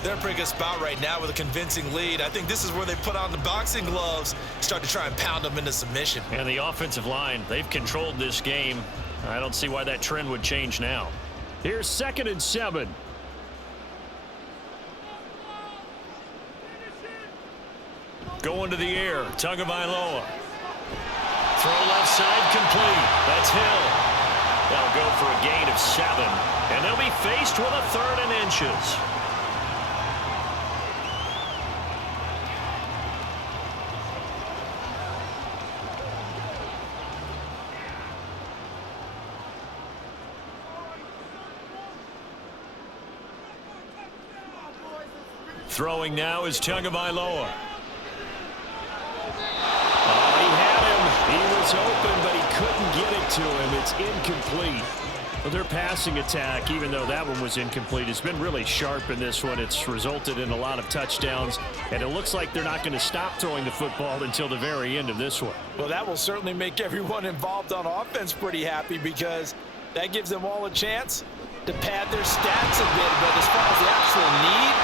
They're in a pretty good spot right now with a convincing lead. I think this is where they put on the boxing gloves, start to try and pound them into submission. And the offensive line, they've controlled this game. I don't see why that trend would change now. Here's 2nd and 7. Going to the air. Tagovailoa. Throw left side complete. That's Hill. They'll go for a gain of 7. And they'll be faced with a 3rd and inches. Throwing now is Tagovailoa. He had him. He was open, but he couldn't get it to him. It's incomplete. Well, their passing attack, even though that one was incomplete, has been really sharp in this one. It's resulted in a lot of touchdowns, and it looks like they're not going to stop throwing the football until the very end of this one. Well, that will certainly make everyone involved on offense pretty happy because that gives them all a chance to pad their stats a bit. But as far as the actual need,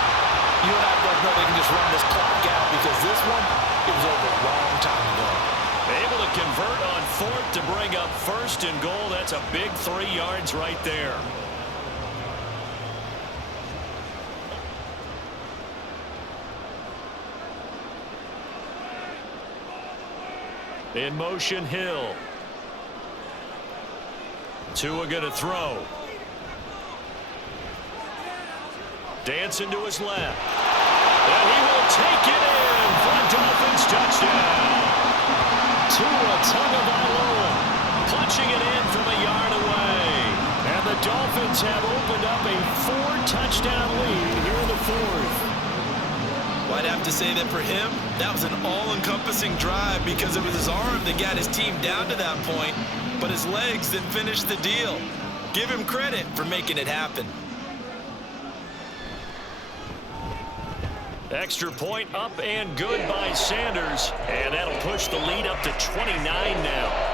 you and I both know they can just run this clock out because this one, it was over a long time ago. Able to convert on 4th to bring up 1st and goal. That's a big 3 yards right there. In motion, Hill. Tua going to throw. Dancing to his left. And he will take it in for a Dolphins touchdown. Tua Tagovailoa punching it in from a yard away. And the Dolphins have opened up a 4-touchdown lead here in the 4th. Well, I'd have to say that for him, that was an all-encompassing drive because it was his arm that got his team down to that point, but his legs that finished the deal. Give him credit for making it happen. Extra point up and good by Sanders. And that'll push the lead up to 29 now.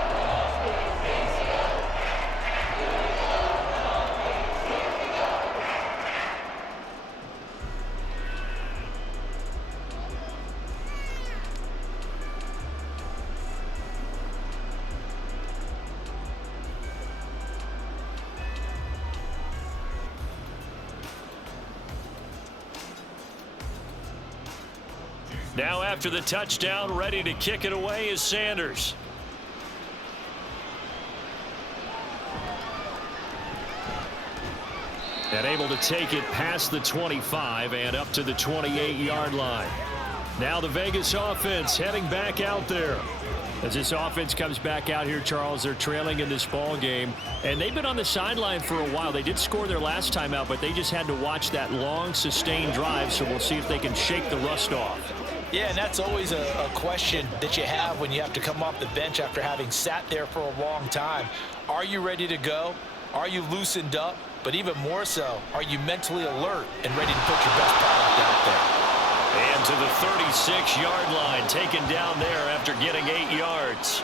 Now after the touchdown, ready to kick it away is Sanders. And able to take it past the 25 and up to the 28-yard line. Now the Vegas offense heading back out there. As this offense comes back out here, Charles, they're trailing in this ball game. And they've been on the sideline for a while. They did score their last time out, but they just had to watch that long, sustained drive. So we'll see if they can shake the rust off. Yeah, and that's always a question that you have when you have to come off the bench after having sat there for a long time. Are you ready to go? Are you loosened up? But even more so, are you mentally alert and ready to put your best product out there? And to the 36-yard line, taken down there after getting 8 yards.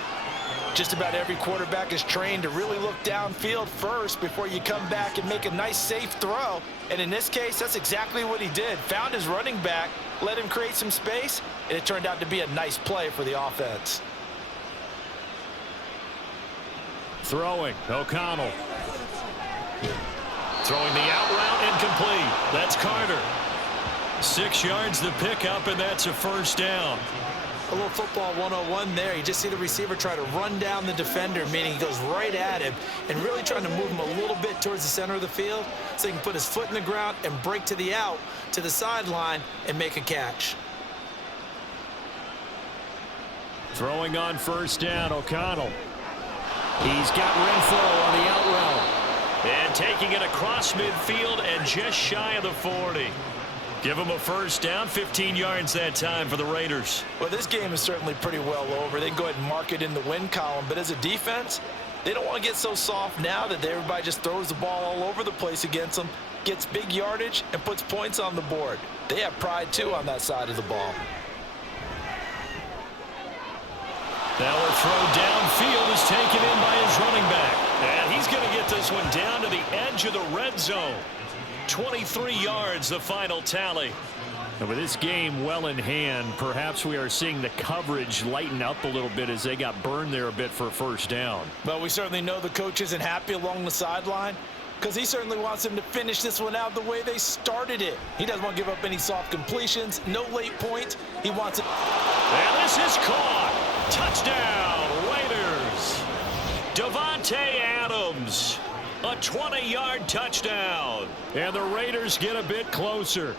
Just about every quarterback is trained to really look downfield first before you come back and make a nice, safe throw. And in this case, that's exactly what he did. Found his running back, let him create some space, and it turned out to be a nice play for the offense. Throwing, O'Connell. Throwing the out route incomplete. That's Carter. 6 yards the pickup, and that's a first down. A little football 101 there. You just see the receiver try to run down the defender, meaning he goes right at him and really trying to move him a little bit towards the center of the field so he can put his foot in the ground and break to the out, to the sideline, and make a catch. Throwing on first down, O'Connell. He's got Renfro on the out route. And taking it across midfield and just shy of the 40. Give them a first down, 15 yards that time for the Raiders. Well, this game is certainly pretty well over. They can go ahead and mark it in the win column. But as a defense, they don't want to get so soft now that everybody just throws the ball all over the place against them, gets big yardage, and puts points on the board. They have pride, too, on that side of the ball. Now a throw downfield is taken in by his running back. And he's going to get this one down to the edge of the red zone. 23 yards, the final tally. And with this game well in hand, perhaps we are seeing the coverage lighten up a little bit as they got burned there a bit for a first down. But we certainly know the coach isn't happy along the sideline because he certainly wants them to finish this one out the way they started it. He doesn't want to give up any soft completions, no late points. He wants it. And this is caught. Touchdown, Raiders. Davante Adams, a 20-yard touchdown. And the Raiders get a bit closer.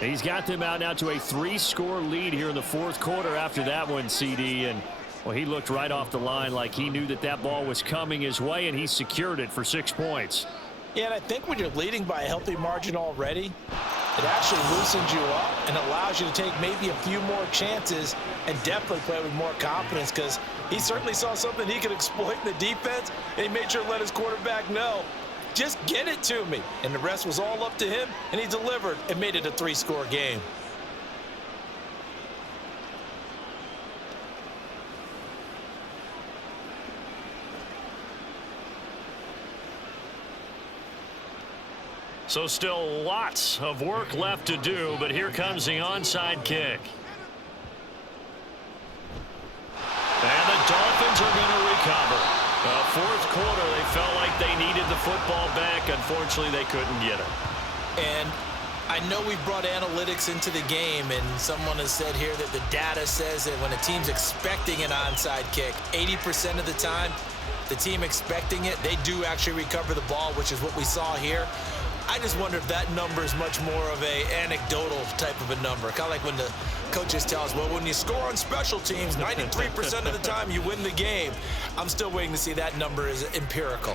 He's got them out now to a 3-score lead here in the fourth quarter after that one, CD. And, well, he looked right off the line like he knew that that ball was coming his way, and he secured it for 6 points. Yeah, and I think when you're leading by a healthy margin already, it actually loosens you up and allows you to take maybe a few more chances and definitely play with more confidence, because he certainly saw something he could exploit in the defense, and he made sure to let his quarterback know, just get it to me. And the rest was all up to him, and he delivered and made it a 3-score game. So still lots of work left to do, but here comes the onside kick. And the Dolphins are going to recover. Fourth quarter, they felt like they needed the football back. Unfortunately, they couldn't get it. And I know we brought analytics into the game, and someone has said here that the data says that when a team's expecting an onside kick, 80% of the time, the team expecting it, they do actually recover the ball, which is what we saw here. I just wonder if that number is much more of a anecdotal type of a number. Kind of like when the coaches tell us, well, when you score on special teams, 93% of the time you win the game. I'm still waiting to see that number is empirical.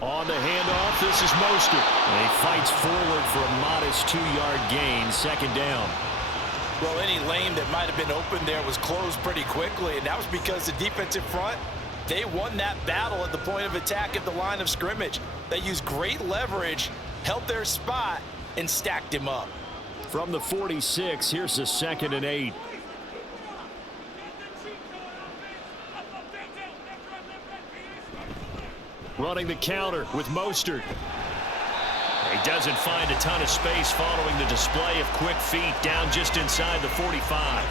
On the handoff, this is Mostert. And he fights forward for a modest 2-yard gain, second down. Well, any lane that might have been open there was closed pretty quickly, and that was because the defensive front, they won that battle at the point of attack at the line of scrimmage. They used great leverage, held their spot, and stacked him up. From the 46, here's a 2nd and 8. Running the counter with Mostert. He doesn't find a ton of space following the display of quick feet down just inside the 45. I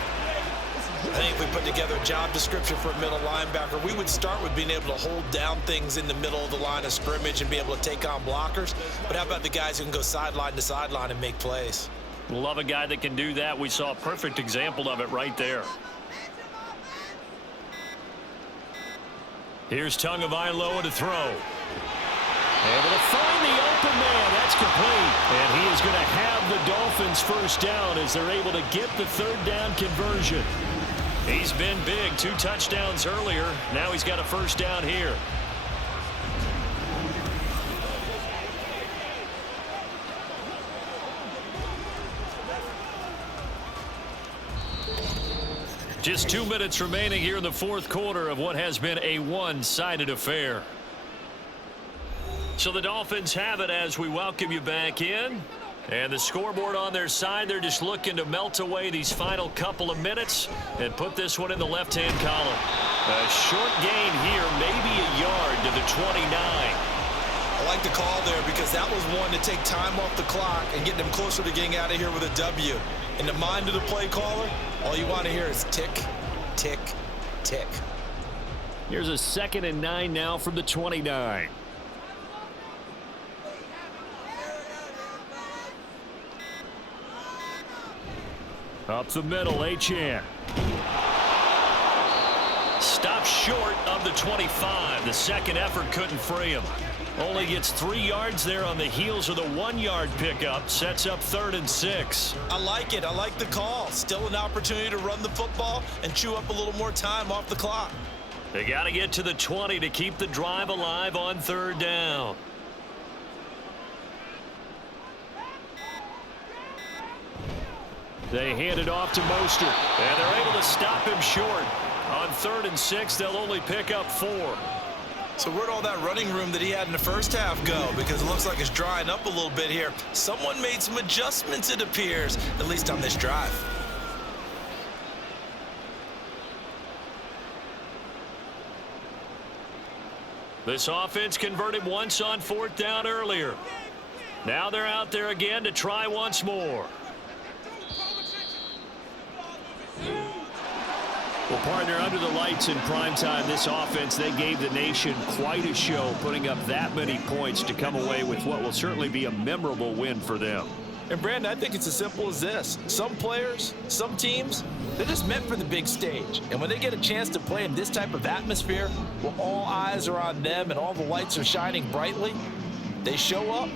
think if we put together a job description for a middle linebacker, we would start with being able to hold down things in the middle of the line of scrimmage and be able to take on blockers. But how about the guys who can go sideline to sideline and make plays? Love a guy that can do that. We saw a perfect example of it right there. Here's Tagovailoa to throw. Able to find the open man. That's complete. And he is going to have the Dolphins first down as they're able to get the 3rd down conversion. He's been big. 2 touchdowns earlier. Now he's got a first down here. Just 2 minutes remaining here in the fourth quarter of what has been a one-sided affair. So the Dolphins have it as we welcome you back in. And the scoreboard on their side, they're just looking to melt away these final couple of minutes and put this one in the left-hand column. A short gain here, maybe a yard to the 29. I like the call there because that was one to take time off the clock and get them closer to getting out of here with a W. In the mind of the play caller, all you want to hear is tick, tick, tick. Here's a 2nd and 9 now from the 29. Up the middle, Achane. Stopped short of the 25. The second effort couldn't free him. Only gets 3 yards there on the heels of the 1-yard pickup. Sets up 3rd and 6. I like it. I like the call. Still an opportunity to run the football and chew up a little more time off the clock. They got to get to the 20 to keep the drive alive on 3rd down. They hand it off to Mostert, and they're able to stop him short. On 3rd and 6, they'll only pick up 4. So where'd all that running room that he had in the first half go? Because it looks like it's drying up a little bit here. Someone made some adjustments, it appears, at least on this drive. This offense converted once on 4th down earlier. Now they're out there again to try once more. Well, partner, under the lights in primetime, this offense, they gave the nation quite a show, putting up that many points to come away with what will certainly be a memorable win for them. And, Brandon, I think it's as simple as this. Some players, some teams, they're just meant for the big stage. And when they get a chance to play in this type of atmosphere, where all eyes are on them and all the lights are shining brightly, they show up